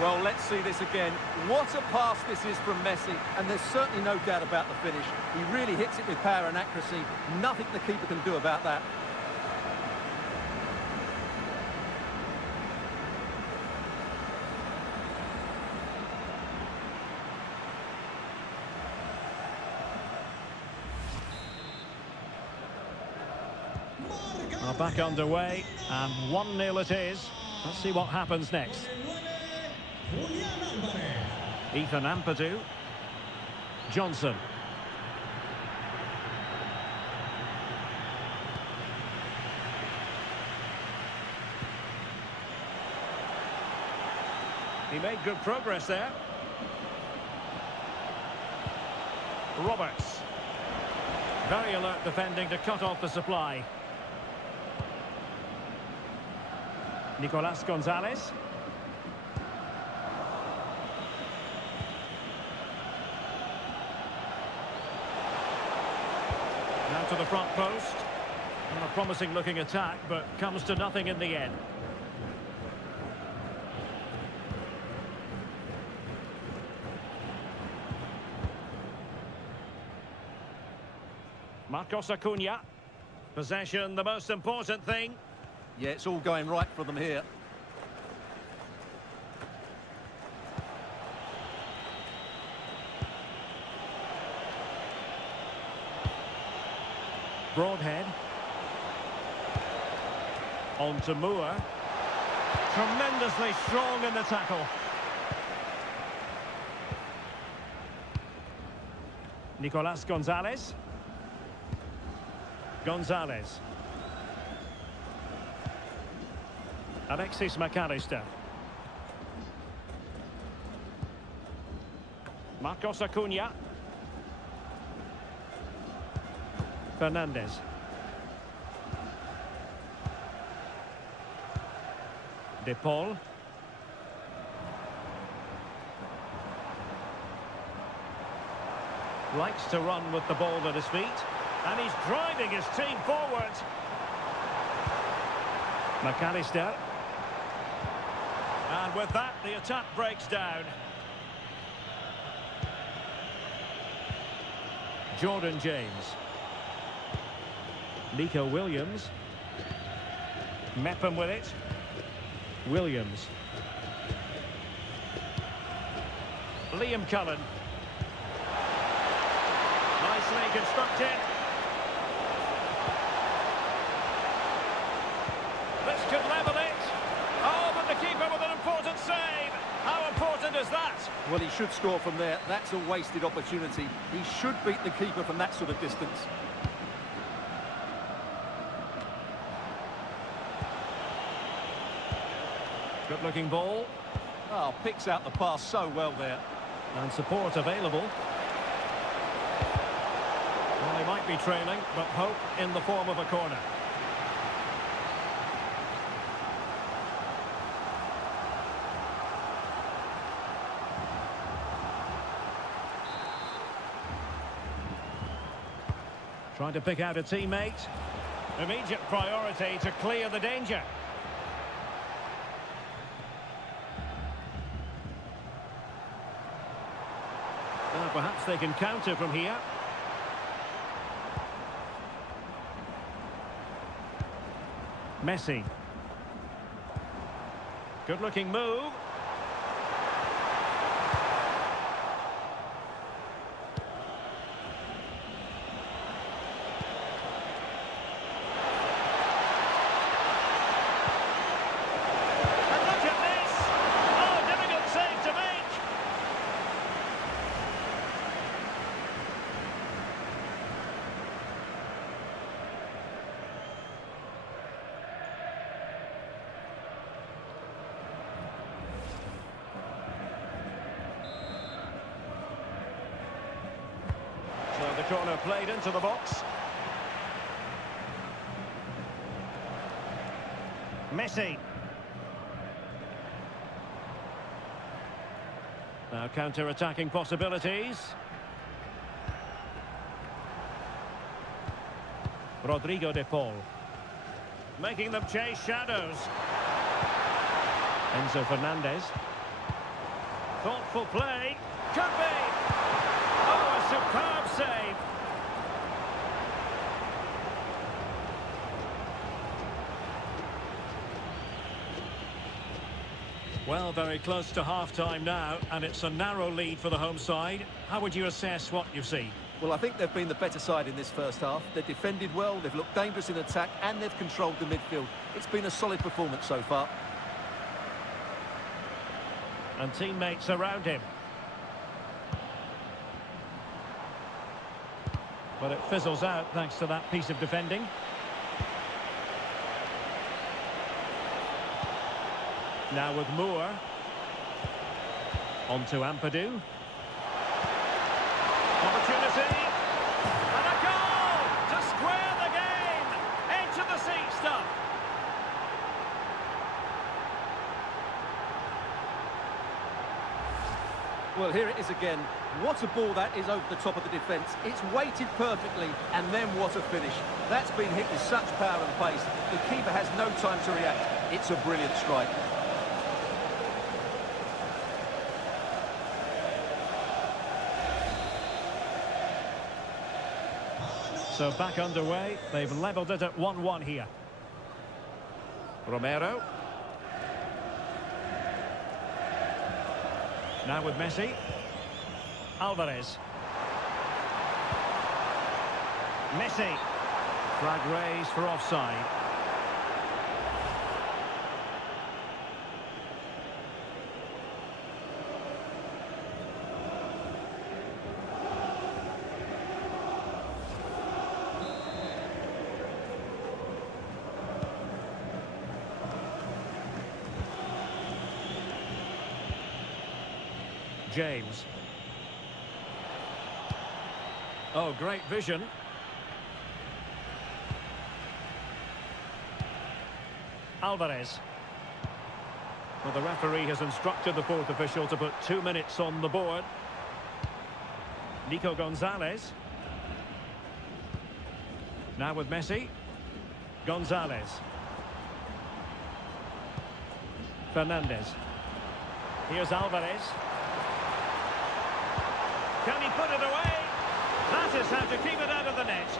Well, let's see this again. What a pass this is from Messi, and there's certainly no doubt about the finish. He really hits it with power and accuracy. Nothing the keeper can do about that. Are back underway, and 1-0 it is. Let's see what happens next. Ethan Ampadu. Johnson. He made good progress there. Roberts. Very alert defending to cut off the supply. Nicolas Gonzalez. Now to the front post. And a promising looking attack, but comes to nothing in the end. Marcos Acuna. Possession, the most important thing. Yeah, it's all going right for them here. Broadhead. On to Moore. Tremendously strong in the tackle. Nicolas Gonzalez. Gonzalez. HpMicheal-HarmonyProfessor. Marcos Acuna. Fernandez. De Paul. Likes to run with the ball at his feet. And he's driving his team forward. McAllister. And with that, the attack breaks down. Jordan James. Nico Williams. Mepham with it. Williams. Liam Cullen. Nicely constructed. This could level it. Oh, but the keeper with an important save. How important is that? Well, he should score from there. That's a wasted opportunity. He should beat the keeper from that sort of distance. Good-looking ball. Oh, picks out the pass so well there. And support available. Well, they might be trailing, but hope in the form of a corner. Trying to pick out a teammate. Immediate priority to clear the danger. Perhaps they can counter from here. Messi. Good-looking move. And look at this! Oh, difficult save to make! So the corner played into the box. Messi. Now counter-attacking possibilities. Rodrigo De Paul. Making them chase shadows. Enzo Fernandez. Thoughtful play. Could be. Oh, a superb save. Well, very close to half-time now, and it's a narrow lead for the home side. How would you assess what you've seen? Well, I think they've been the better side in this first half. They've defended well, they've looked dangerous in attack, and they've controlled the midfield. It's been a solid performance so far. And teammates around him. But it fizzles out thanks to that piece of defending. Now with Moore. On to Ampadu. Opportunity. And a goal to square the game. Edge of the seat stuff. Well, here it is again. What a ball that is over the top of the defence. It's weighted perfectly, and then what a finish. That's been hit with such power and pace. The keeper has no time to react. It's a brilliant strike. So back underway. They've levelled it at 1-1 here. Romero. Now with Messi. Alvarez. Messi. Flag raised for offside. James. Oh, great vision. Alvarez. Well, the referee has instructed the fourth official to put 2 minutes on the board. Nico Gonzalez. Now with Messi. Gonzalez. Fernandez. Here's Alvarez. Can he put it away? That is how to keep it out of the net.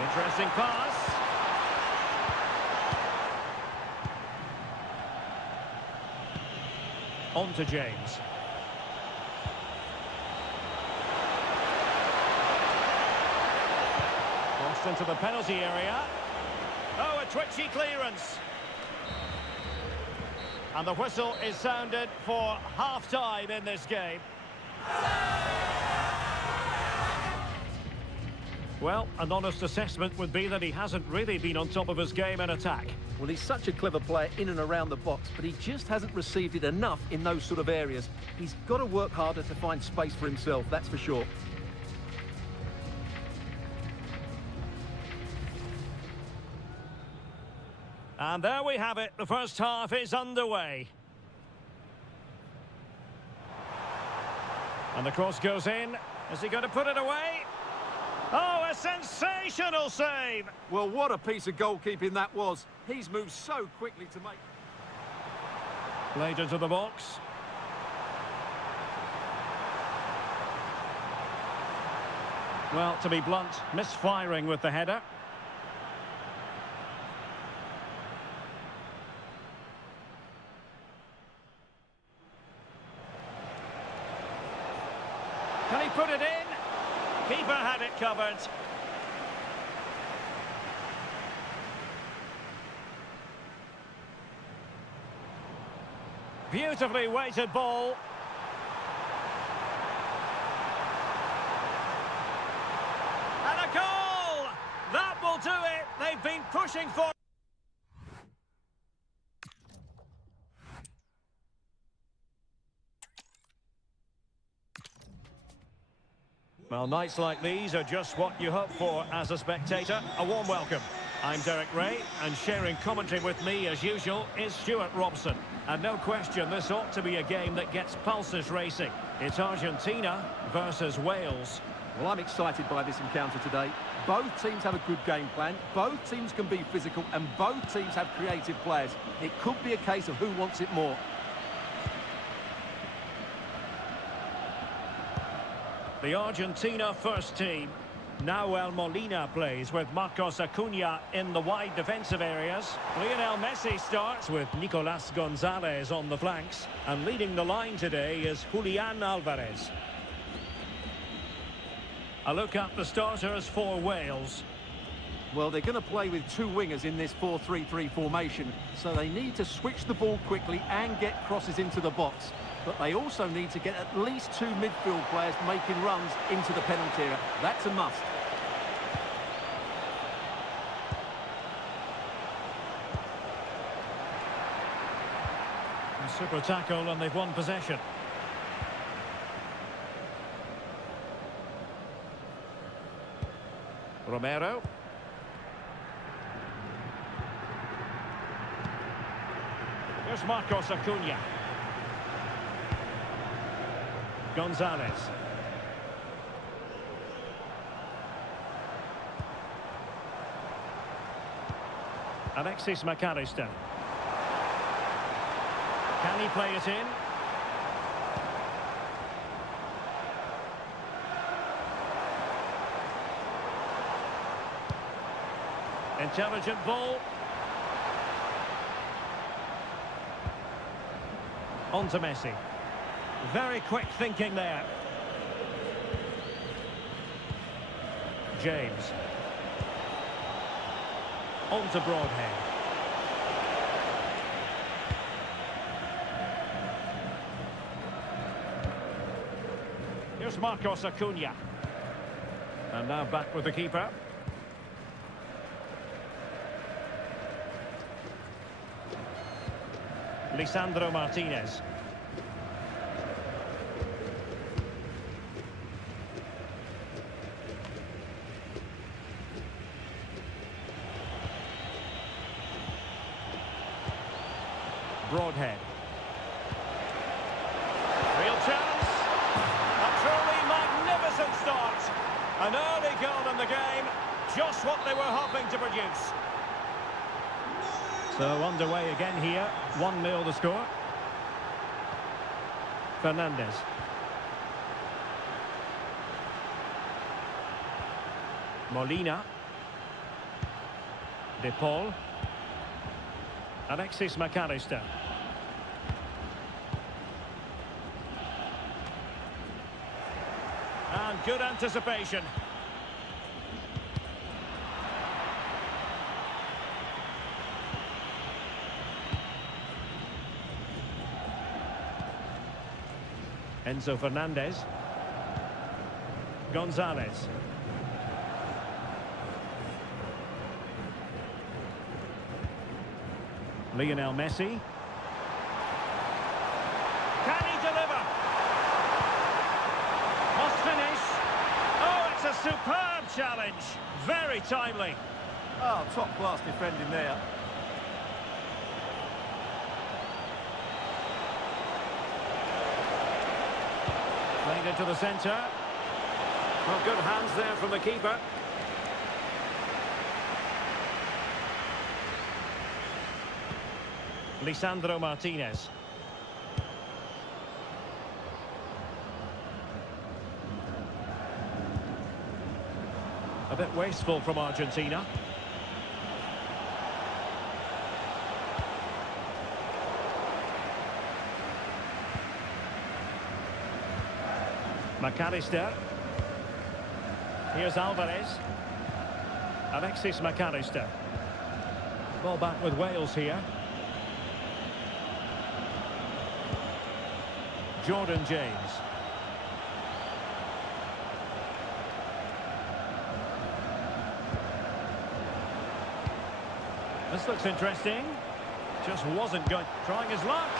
Interesting pass. On to James. Crossed into the penalty area. Oh, a twitchy clearance. And the whistle is sounded for half-time in this game. Well, an honest assessment would be that he hasn't really been on top of his game in attack. Well, he's such a clever player in and around the box, but he just hasn't received it enough in those sort of areas. He's got to work harder to find space for himself, that's for sure. And there we have it. The first half is underway. And the cross goes in. Is he going to put it away? Oh, a sensational save! Well, what a piece of goalkeeping that was. He's moved so quickly to make... Played into the box. Well, to be blunt, misfiring with the header. Can he put it in? Keeper had it covered. Beautifully weighted ball. And a goal! That will do it. They've been pushing for... Well, nights like these are just what you hope for as a spectator. A warm welcome. I'm Derek Ray, and sharing commentary with me, as usual, is Stuart Robson. And no question, this ought to be a game that gets pulses racing. It's Argentina versus Wales. Well, I'm excited by this encounter today. Both teams have a good game plan, both teams can be physical, and both teams have creative players. It could be a case of who wants it more. The Argentina first team. Nahuel Molina plays with Marcos Acuna in the wide defensive areas. Lionel Messi starts with Nicolas Gonzalez on the flanks. And leading the line today is Julian Alvarez. A look at the starters for Wales. Well, they're going to play with two wingers in this 4-3-3 formation, so they need to switch the ball quickly and get crosses into the box. But they also need to get at least two midfield players making runs into the penalty area. That's a must. A super tackle, and they've won possession. Romero. Here's Marcos Acuna. Gonzalez. Alexis McAllister. Can he play it in? Intelligent ball. On to Messi. Very quick thinking there. James. On to Broadhead. Here's Marcos Acuna. And now back with the keeper. Lisandro Martinez. Broadhead. Real chance. A truly magnificent start. An early goal in the game. Just what they were hoping to produce. So underway again here. 1-0 the score. Fernandez. Molina. De Paul. Alexis McAllister. And good anticipation. Enzo Fernandez. Gonzalez. Lionel Messi. Can he deliver? Must finish. Oh, it's a superb challenge. Very timely. Oh, top-class defending there. Played into the centre. Well, good hands there from the keeper. Lisandro Martinez. A bit wasteful from Argentina. McAllister. Here's Alvarez. Alexis McAllister. Ball back with Wales here. Jordan James. This looks interesting. Just wasn't going. Trying his luck.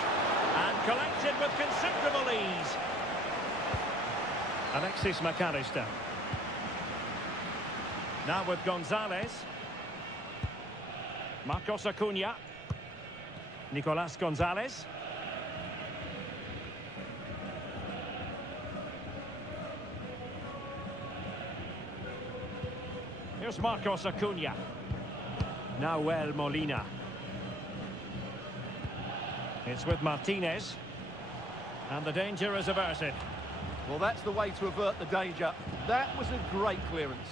And collected with considerable ease. Alexis McAllister. Now with Gonzalez. Marcos Acuna. Nicolas Gonzalez. Here's Marcos Acuna. Nahuel Molina. It's with Martinez. And the danger is averted. Well, that's the way to avert the danger. That was a great clearance.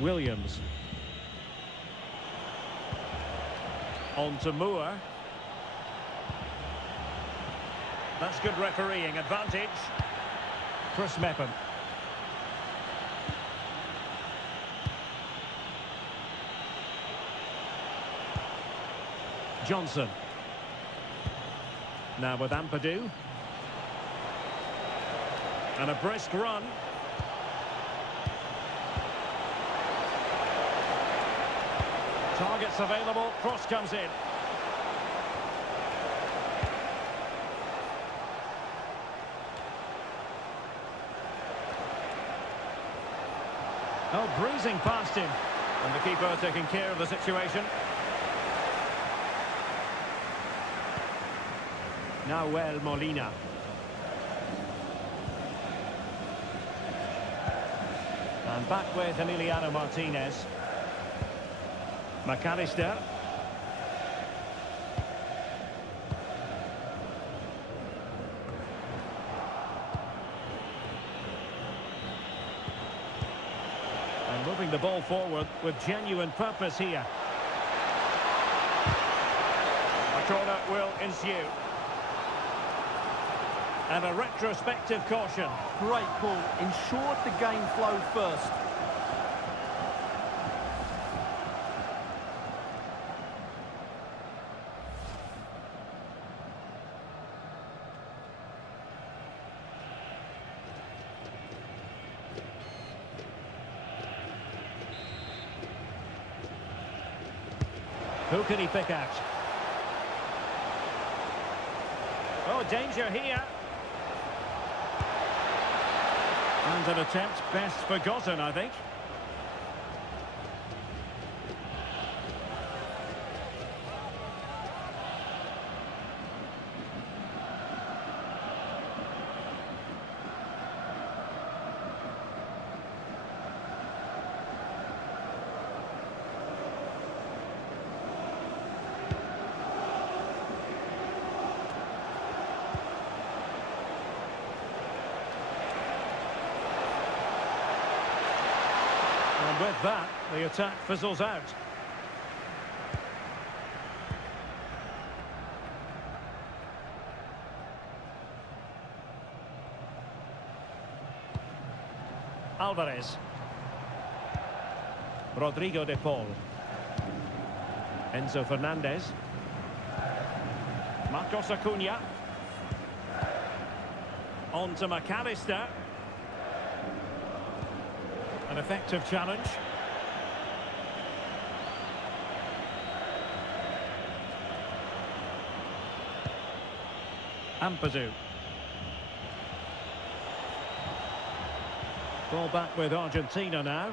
Williams. On to Moore. That's good refereeing. Advantage. Chris Mepham. Johnson. Now with Ampadu. And a brisk run. Targets available. Cross comes in. Oh, breezing past him. And the keeper taking care of the situation. Nahuel Molina. And back with Emiliano Martinez. McAllister. And moving the ball forward with genuine purpose here. A corner will ensue. And a retrospective caution. Great call. Ensured the game flow first. Who can he pick out? Oh, danger here. And an attempt best forgotten, I think. And with that, the attack fizzles out. Alvarez. Rodrigo de Paul. Enzo Fernandez. Marcos Acuna. On to McAllister. An effective challenge. Ampadu. Ball back with Argentina now.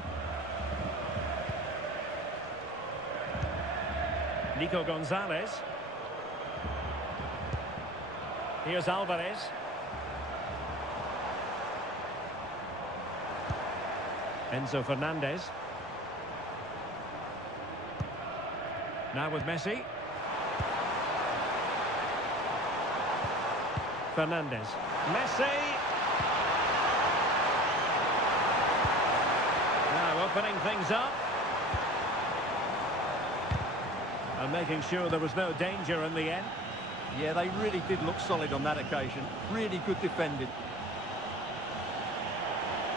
Nico Gonzalez. Here's Alvarez. Enzo Fernandez. Now with Messi. Fernandez. Messi. Now opening things up. And making sure there was no danger in the end. Yeah, they really did look solid on that occasion. Really good defending.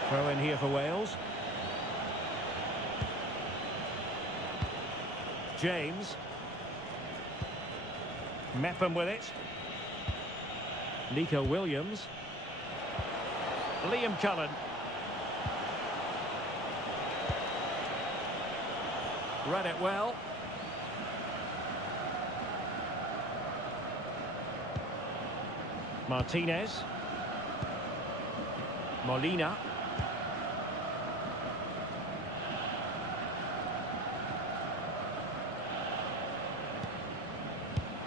Throw in here for Wales. James. Mepham with it. Nico Williams. Liam Cullen. Read it well. Martinez. Molina.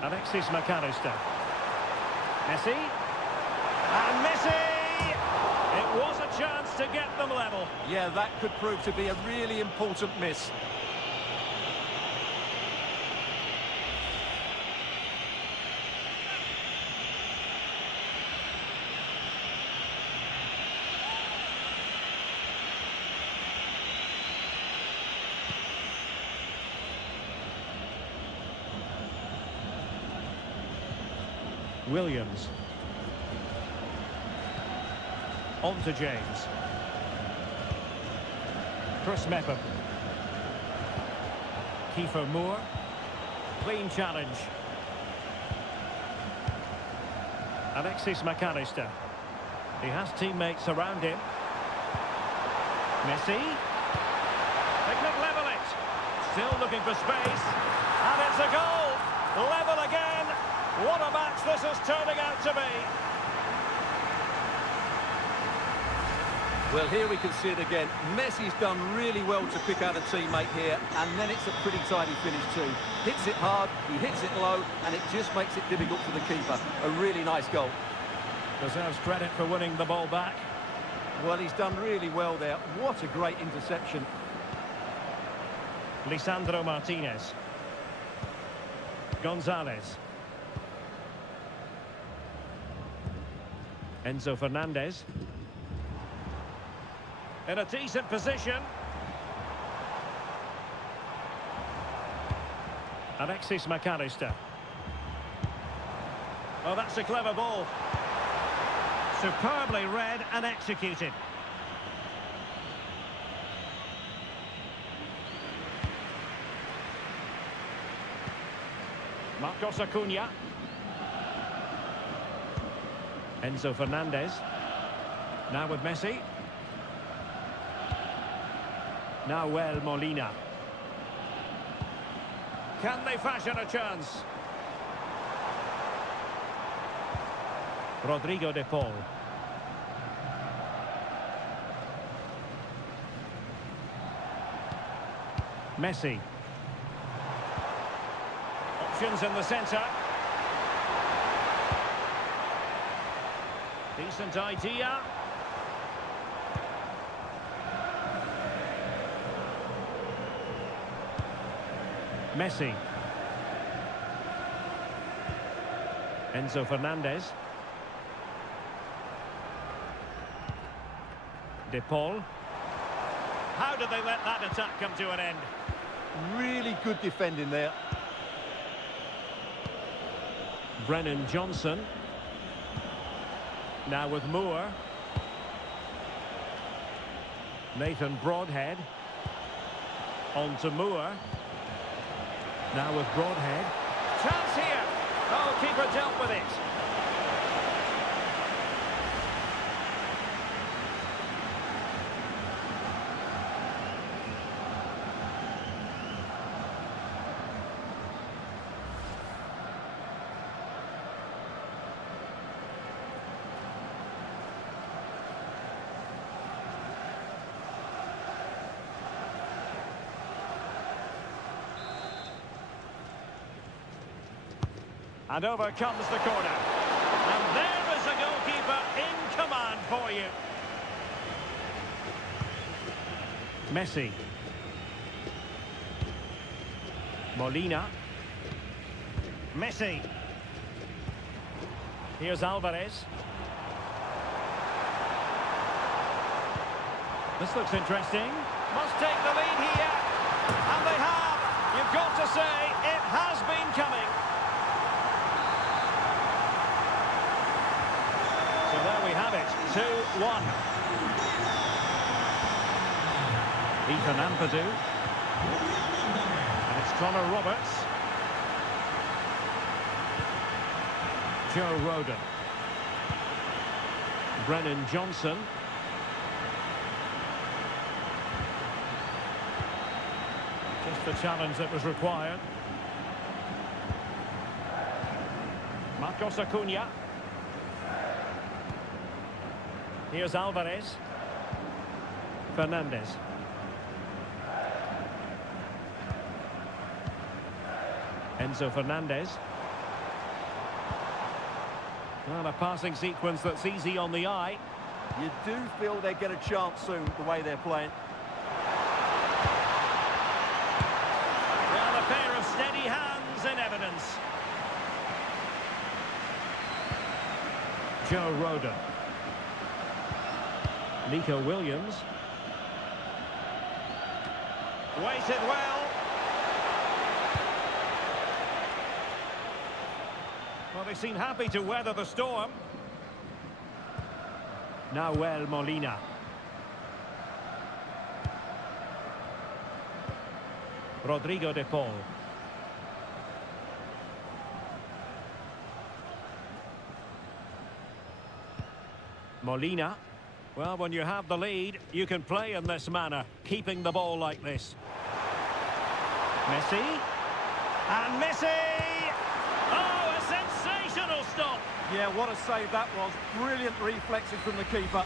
Alexis McAllister. Messi. And Messi! It was a chance to get them level. Yeah, that could prove to be a really important miss. Williams. On to James. Chris Mepham. Kiefer Moore. Clean challenge. Alexis McAllister. He has teammates around him. Messi. They could level it. Still looking for space. And it's a goal. Level again. What a match this is turning out to be. Well, here we can see it again. Messi's done really well to pick out a teammate here, and then it's a pretty tidy finish too. Hits it hard, he hits it low, and it just makes it difficult for the keeper. A really nice goal. Deserves credit for winning the ball back. Well, he's done really well there. What a great interception. Lisandro Martinez. Gonzalez. Enzo Fernandez. In a decent position. Alexis McAllister. Oh, that's a clever ball. Superbly read and executed. Marcos Acuna. Enzo Fernandez. Now with Messi. Nahuel Molina. Can they fashion a chance? Rodrigo de Paul. Messi. Options in the centre. Decent idea. Messi. Enzo Fernandez. De Paul. How did they let that attack come to an end? Really good defending there. Brennan Johnson. Now with Moore. Nathan Broadhead. On to Moore. Now with Broadhead. Chance here. Oh, keeper dealt with it. And over comes the corner. And there is a goalkeeper in command for you. Messi. Molina. Messi. Here's Alvarez. This looks interesting. Must take the lead here. And they have. You've got to say, it has been coming. So there we have it, 2-1. Ethan Ampadu. And it's Connor Roberts. Joe Rodon. Brennan Johnson. Just the challenge that was required. Marcos Acuna. Here's Alvarez. Fernandez. Enzo Fernandez. Well, a passing sequence that's easy on the eye. You do feel they get a chance soon, the way they're playing. Well, a pair of steady hands in evidence. Joe Rodon. Nico Williams. Waited well. Well, they seem happy to weather the storm. Nahuel Molina. Rodrigo de Paul. Molina. Well, when you have the lead, you can play in this manner, keeping the ball like this. Messi. And Messi! Oh, a sensational stop! Yeah, what a save that was. Brilliant reflexes from the keeper.